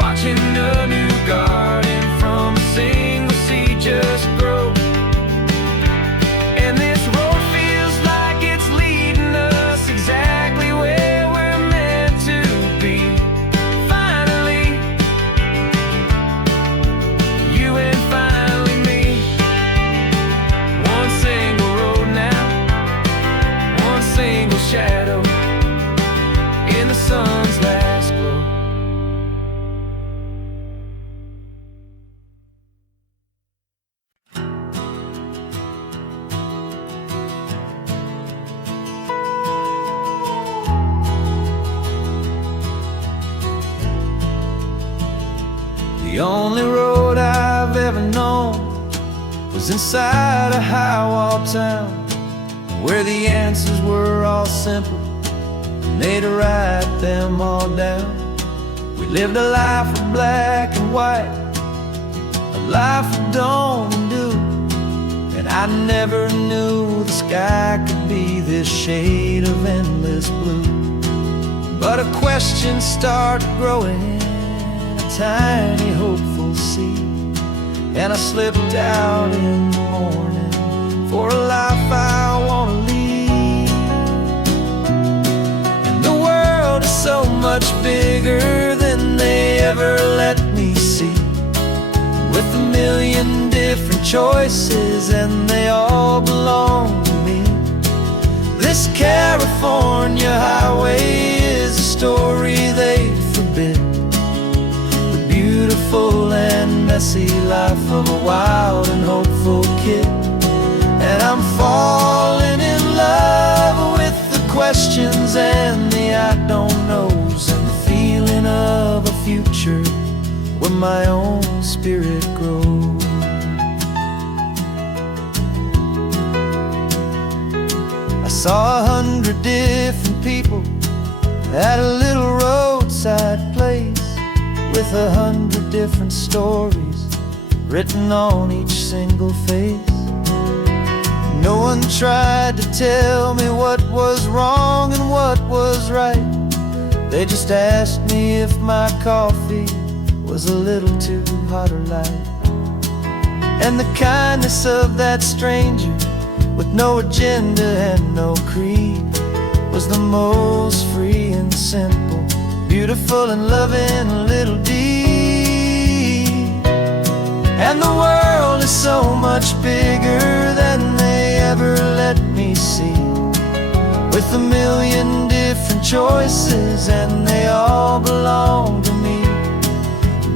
watching a new garden from a single seed just grow. And this road feels like it's leading us exactly where we're meant to be. Finally, you and finally me. One single road now, one single shadow in the sun's last glow. The only road I've ever known was inside a high-wall town, where the answers were all simple and they'd write them all down. We lived a life of black and white, a life of dawn and dew, and I never knew the sky could be this shade of endless blue. But a question started growing, a tiny hopeful seed, and I slipped out in the morning for a life I want to lead. And the world is so much bigger than they ever let me see, with a million different choices and they all belong to me. This California highway story they forbid, the beautiful and messy life of a wild and hopeful kid. And I'm falling in love with the questions and the I don't knows, and the feeling of a future where my own spirit grows. I saw 100 different people at a little roadside place, with 100 different stories written on each single face. No one tried to tell me what was wrong and what was right. They just asked me if my coffee was a little too hot or light. And the kindness of that stranger, with no agenda and no creed, was the most free and simple, beautiful and loving little deed. And the world is so much bigger than they ever let me see, with a million different choices and they all belong to me.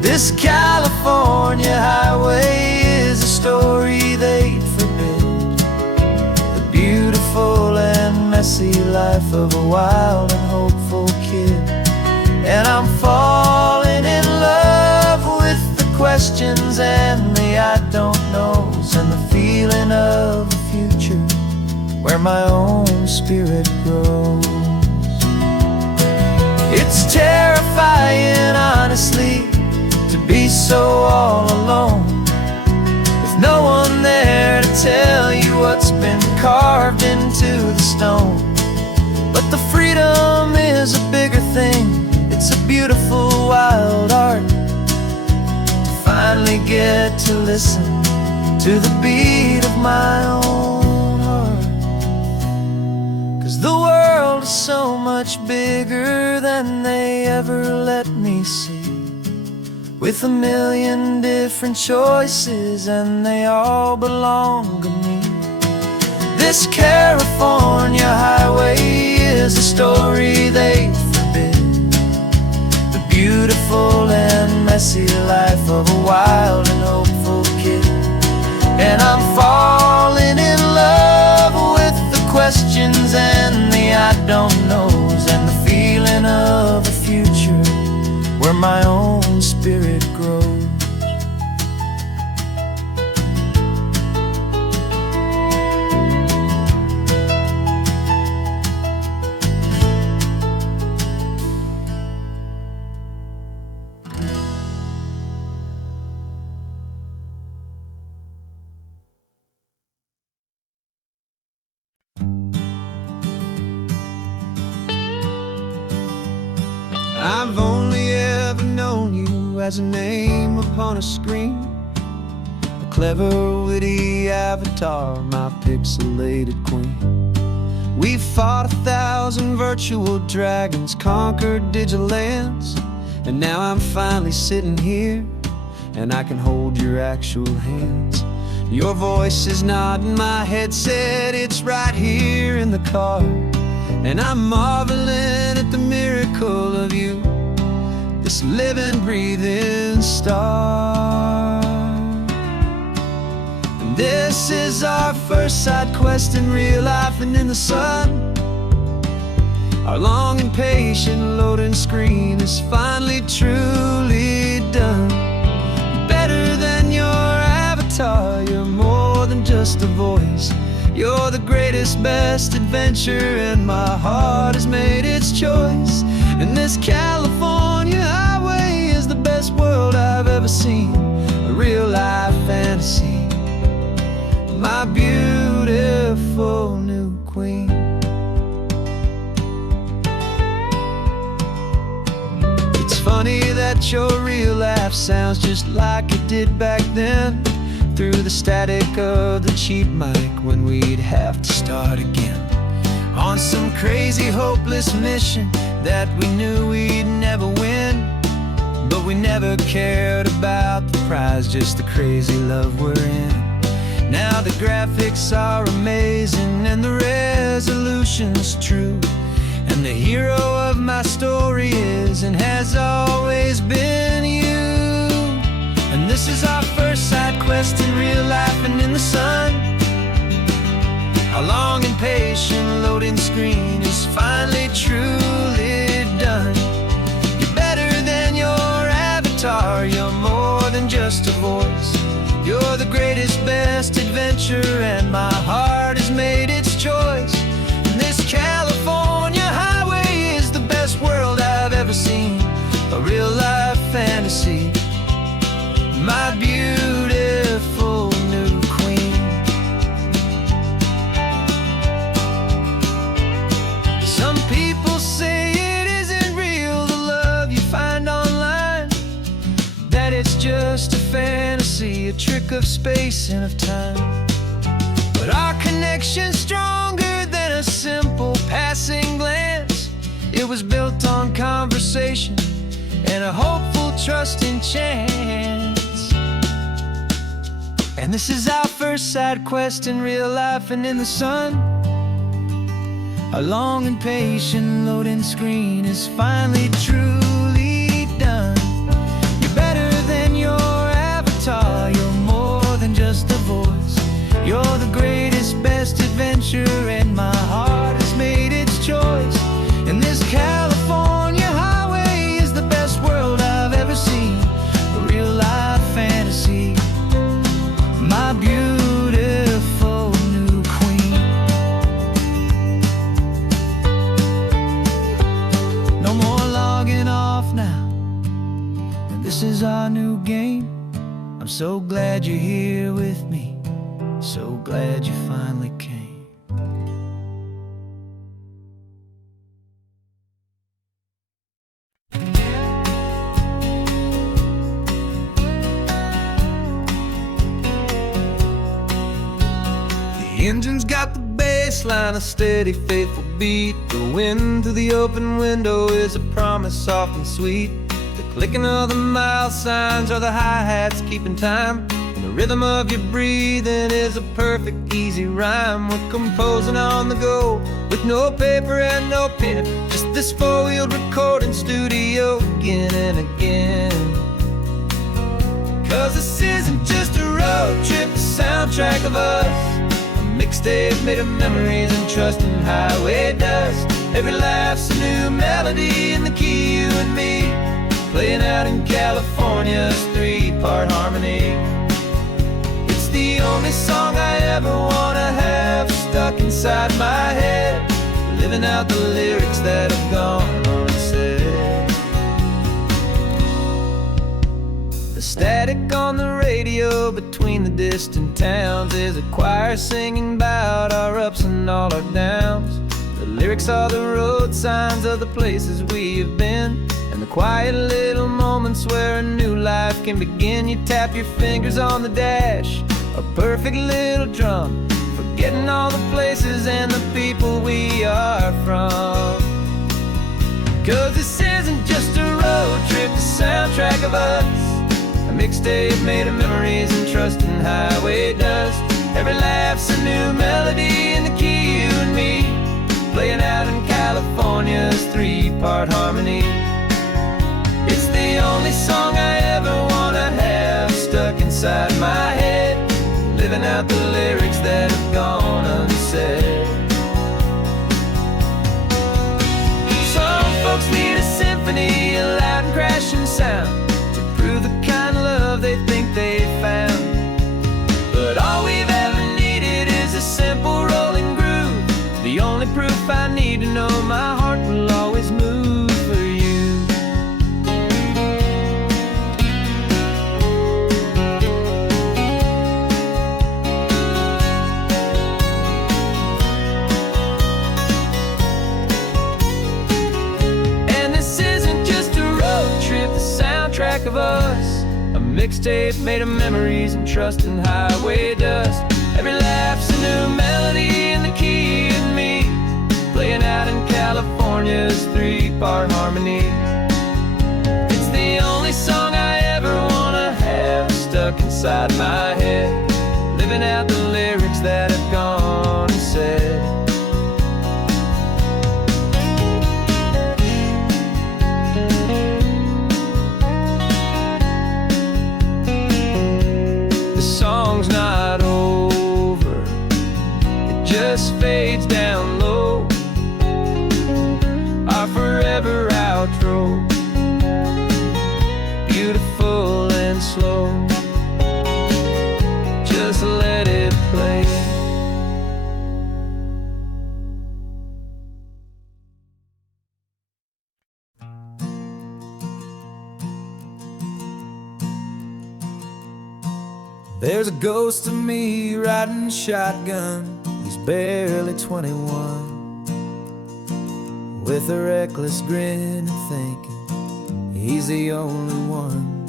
This California highway is a story they'd forbid, the beautiful and messy life of a wild and hopeful kid. And I'm falling in love with the questions and the I don't knows, and the feeling of a future where my own spirit grows. It's terrifying, honestly, to be so all alone, with no one there to tell you what's been carved into the stone. But the freedom is a bigger thing. It's a beautiful wild art to finally get to listen to the beat of my own heart. 'Cause the world is so much bigger than they ever let me see, with a million different choices and they all belong to me. This California highway is a story they forbid, the beautiful and messy life of a wild and hopeful kid. And I'm falling in love with the questions and the I don't knows, and the feeling of a future where my own spirit grows. I've only ever known you as a name upon a screen, a clever, witty avatar, my pixelated queen. We fought 1,000 virtual dragons, conquered digital lands, and now I'm finally sitting here, and I can hold your actual hands. Your voice is not in my headset, it's right here in the car, and I'm marveling at the miracle of you, this living, breathing star. And this is our first side quest in real life and in the sun. Our long and patient loading screen is finally truly done. Better than your avatar, you're more than just a voice. You're the greatest, best adventure, and my heart has made its choice. And this California highway is the best world I've ever seen, a real-life fantasy, my beautiful new queen. It's funny that your real life sounds just like it did back then, through the static of the cheap mic when we'd have to start again, on some crazy hopeless mission that we knew we'd never win. But we never cared about the prize, just the crazy love we're in. Now the graphics are amazing and the resolution's true, and And the hero of my story is and has always been you. And this is our first side quest in real life and in the sun. Our long and patient loading screen is finally truly done. You're better than your avatar, you're more than just a voice. You're the greatest, best adventure, and my heart has made its choice. And this California highway is the best world I've ever seen, a real life fantasy, my beautiful new queen. Some people say it isn't real, the love you find online, that it's just a fantasy, a trick of space and of time. But our connection's stronger than a simple passing glance. It was built on conversation and a hopeful, trusting chance. And this is our first side quest in real life and in the sun. Our long and patient loading screen is finally truly done. You're better than your avatar, you're more than just a voice. You're the greatest, best adventure, and my heart has made its choice. And this California highway is the best world I've ever seen, a real life fantasy, my beautiful new queen. No more logging off now, and this is our new game. I'm so glad you're here with me, so glad you finally came. The engine's got the bass line, a steady, faithful beat. The wind through the open window is a promise soft and sweet. The clicking of the mile signs are the hi-hats keeping time. And the rhythm of your breathing is a perfect, easy rhyme. We're composing on the go with no paper and no pen, just this four-wheeled recording studio again and again. Cause this isn't just a road trip, the soundtrack of us. Mixtape made of memories and trust in highway dust. Every laugh's a new melody in the key, you and me, playing out in California's three-part harmony. It's the only song I ever wanna have stuck inside my head, living out the lyrics that have gone unsaid. The static on the radio between the distant towns is a choir singing about our ups and all our downs. The lyrics are the road signs of the places we have been, and the quiet little moments where a new life can begin. You tap your fingers on the dash, a perfect little drum, forgetting all the places and the people we are from. Cause this isn't just a road trip, the soundtrack of us. A mixtape made of memories and trust in highway dust. Every laugh's a new melody in the key, you and me, playing out in California's three-part harmony. It's the only song I ever wanna have stuck inside my head, living out the lyrics that have gone unsaid. Some folks need a symphony, a loud and crashing sound, the kind of love they think they found. But all we've ever needed is a simple rolling groove, the only proof I need to know my heart will always move for you. And this isn't just a road trip, the soundtrack of us. A mixtape made of memories and trust in highway dust. Every laugh's a new melody in the key, and me, playing out in California's three-part harmony. It's the only song I ever wanna have stuck inside my head, living out the lyrics that have gone unsaid. There's a ghost of me riding shotgun. He's barely 21, with a reckless grin and thinking he's the only one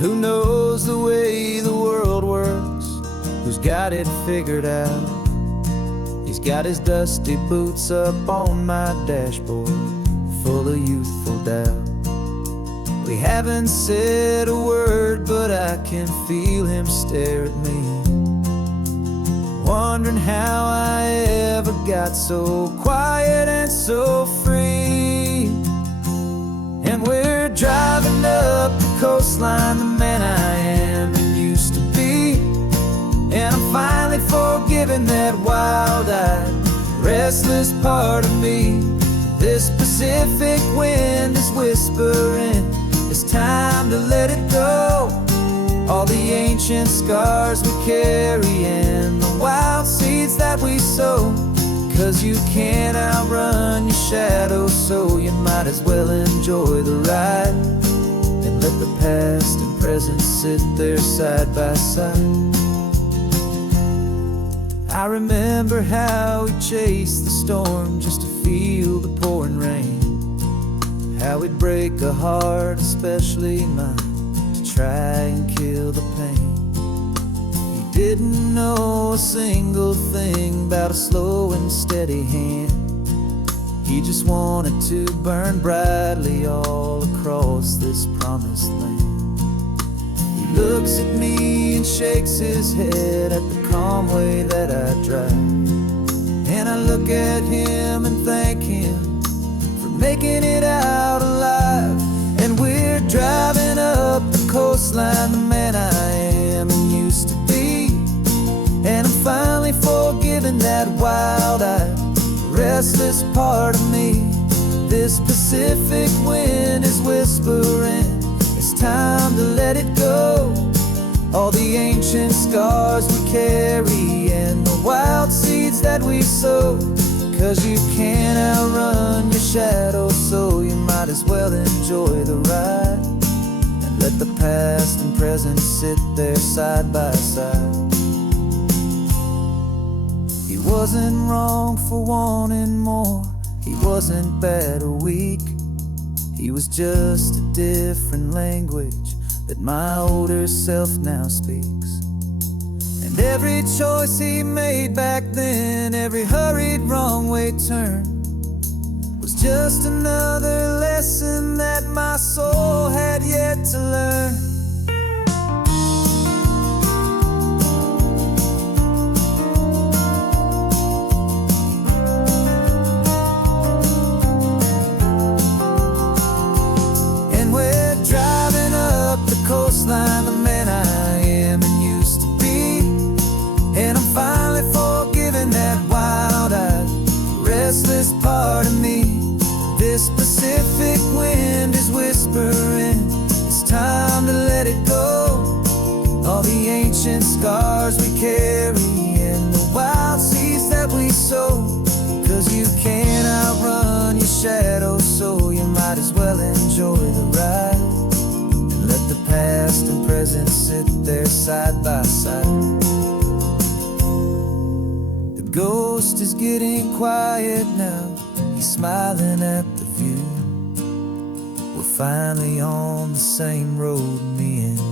who knows the way the world works, who's got it figured out. He's got his dusty boots up on my dashboard, full of youthful doubt. We haven't said a word, but I can feel him stare at me, wondering how I ever got so quiet and so free. And we're driving up the coastline, the man I am and used to be. And I'm finally forgiving that wild-eyed, restless part of me. This Pacific wind is whispering, it's time to let it go. All the ancient scars we carry and the wild seeds that we sow. 'Cause you can't outrun your shadow, so you might as well enjoy the ride and let the past and present sit there side by side. I remember how we chased the storm just to feel the pouring rain, how we'd break a heart, especially mine, to try and kill the pain. He didn't know a single thing about a slow and steady hand. He just wanted to burn brightly all across this promised land. He looks at me and shakes his head at the calm way that I drive, and I look at him and thank him for making it out alive. And we're driving up the coastline, the man I am and used to be. And I'm finally forgiving that wild-eyed, restless part of me. This Pacific wind is whispering, it's time to let it go. All the ancient scars we carry and the wild seeds that we sow. 'Cause you can't outrun your shadow, so you might as well enjoy the ride and let the past and present sit there side by side. He wasn't wrong for wanting more, he wasn't bad or weak. He was just a different language that my older self now speaks. And every choice he made back then, every hurried wrong way turn, was just another lesson that my soul had yet to learn. Coastline, the man I am and used to be. And I'm finally forgiving that wild-eyed, restless part of me. This Pacific wind is whispering, it's time to let it go. All the ancient scars we carry and the wild seeds that we sow. 'Cause you can't outrun your shadow, so you might as well enjoy the ride. Let the past and present sit there side by side. The ghost is getting quiet now, he's smiling at the view. We're finally on the same road, me and you.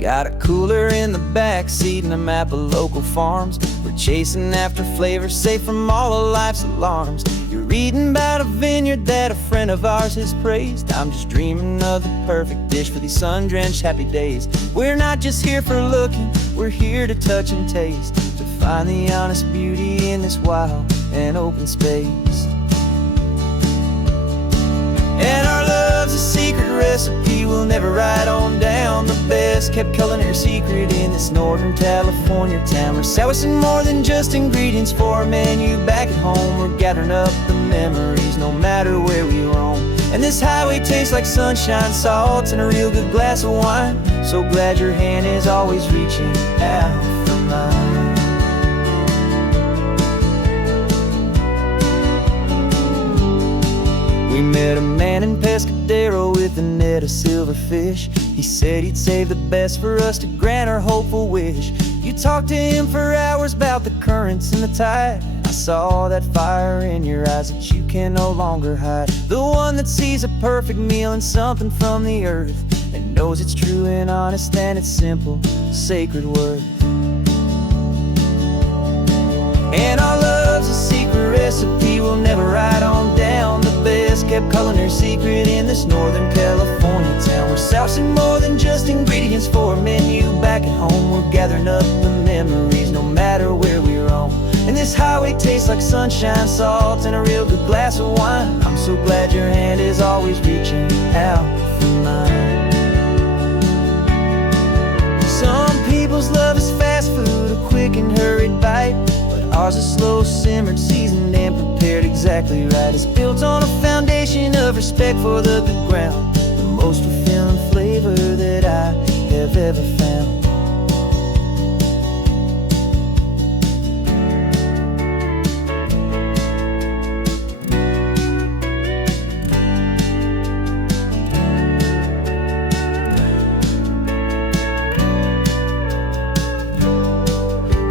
Got a cooler in the back seat and a map of local farms. We're chasing after flavors safe from all of life's alarms. You're reading about a vineyard that a friend of ours has praised. I'm just dreaming of the perfect dish for these sun-drenched happy days. We're not just here for looking, we're here to touch and taste, to find the honest beauty in this wild and open space. And our love's a secret recipe we'll never write on down. The best kept culinary secret in this Northern California town. We're sourcing more than just ingredients for a menu back at home. We're gathering up the memories no matter where we roam. And this highway tastes like sunshine, salt, and a real good glass of wine. So glad your hand is always reaching out for mine. We met a man in Pescadero with a net of silverfish. He said he'd save the best for us to grant our hopeful wish. You talked to him for hours about the currents and the tide. I saw that fire in your eyes that you can no longer hide. The one that sees a perfect meal in something from the earth, and knows it's true and honest and it's simple, sacred worth. And our love's a secret recipe we'll never write on down. The best kept culinary secret in this Northern California town. We're sourcing more than just ingredients for a menu back at home. We're gathering up the memories no matter where we roam. And this highway tastes like sunshine, salt, and a real good glass of wine. I'm so glad your hand is always reaching out for mine. Some people's love is fast food, a quick and hurried bite. Ours is slow, simmered, seasoned, and prepared exactly right. It's built on a foundation of respect for the good ground, the most fulfilling flavor that I have ever found.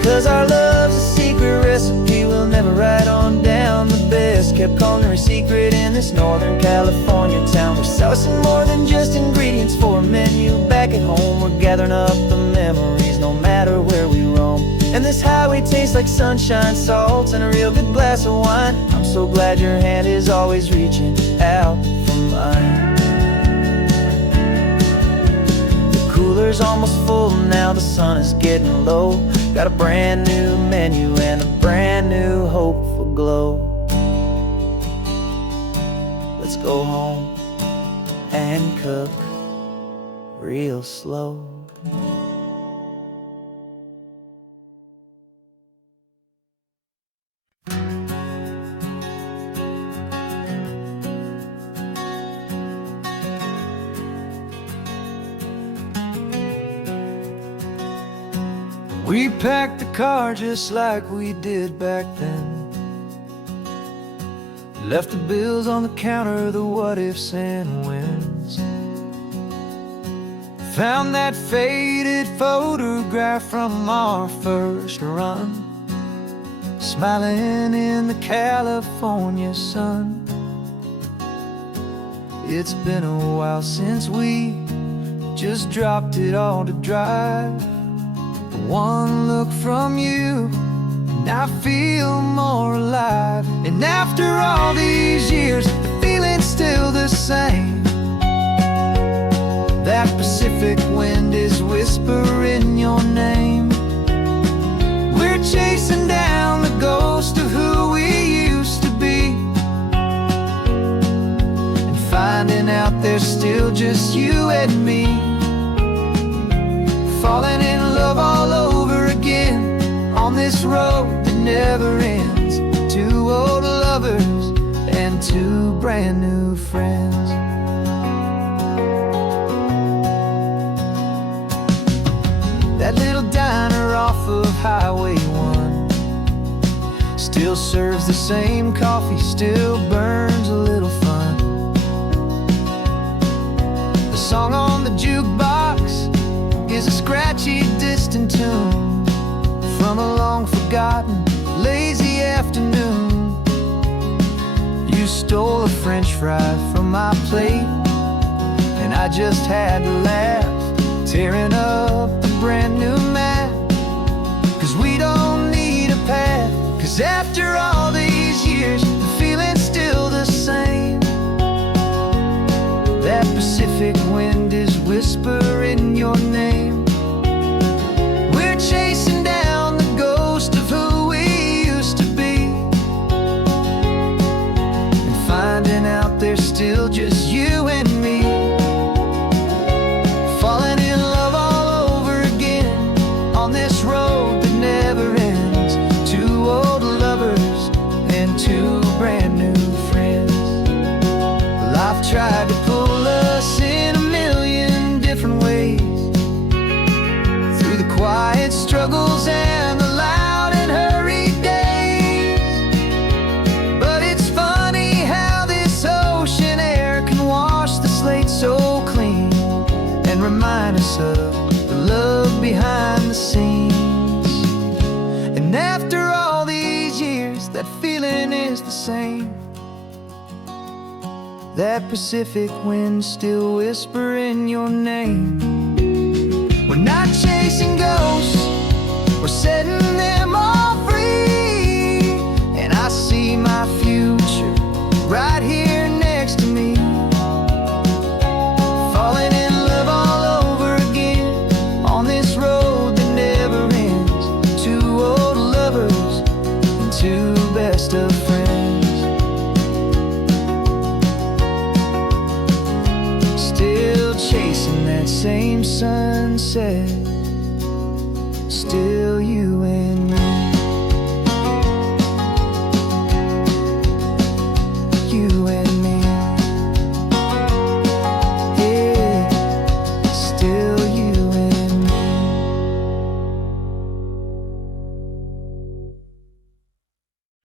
'Cause our love's a secret recipe we'll never write on down. The best kept culinary secret in this Northern California town. We're sourcing more than just ingredients for a menu back at home. We're gathering up the memories no matter where we roam. And this highway tastes like sunshine, salt, and a real good glass of wine. I'm so glad your hand is always reaching out for mine. The cooler's almost full now, the sun is getting low. Got a brand new menu and a brand new hopeful glow. Let's go home and cook real slow. We packed the car just like we did back then. Left the bills on the counter, the what ifs and whens. Found that faded photograph from our first run, smiling in the California sun. It's been a while since we just dropped it all to drive. One look from you and I feel more alive. And after all these years, the feeling's still the same. That Pacific wind is whispering your name. We're chasing down the ghost of who we used to be, and finding out there's still just you and me. Falling in love all over again on this road that never ends. Two old lovers and two brand new friends. That little diner off of Highway 1 still serves the same coffee, still burns a little fun. The song on the jukebox is a scratchy, distant tune from a long-forgotten, lazy afternoon. You stole a French fry from my plate, and I just had to laugh, tearing up the brand new map. 'Cause we don't need a path, 'cause after all these years, the feeling's still the same. That Pacific wind is whispering your name. We're chasing down the ghost of who we used to be, and finding out there's still just you and me. through the quiet struggles and the loud and hurried days. But it's funny how this ocean air can wash the slate so clean and remind us of the love behind the scenes. And after all these years, that feeling is the same. That Pacific wind still whispering your name. We're not chasing ghosts, we're setting them all free. And I see my future right here next to me, falling in love all over again on this road that never ends. Two old lovers and two best of friends. Still chasing that same sunset, still you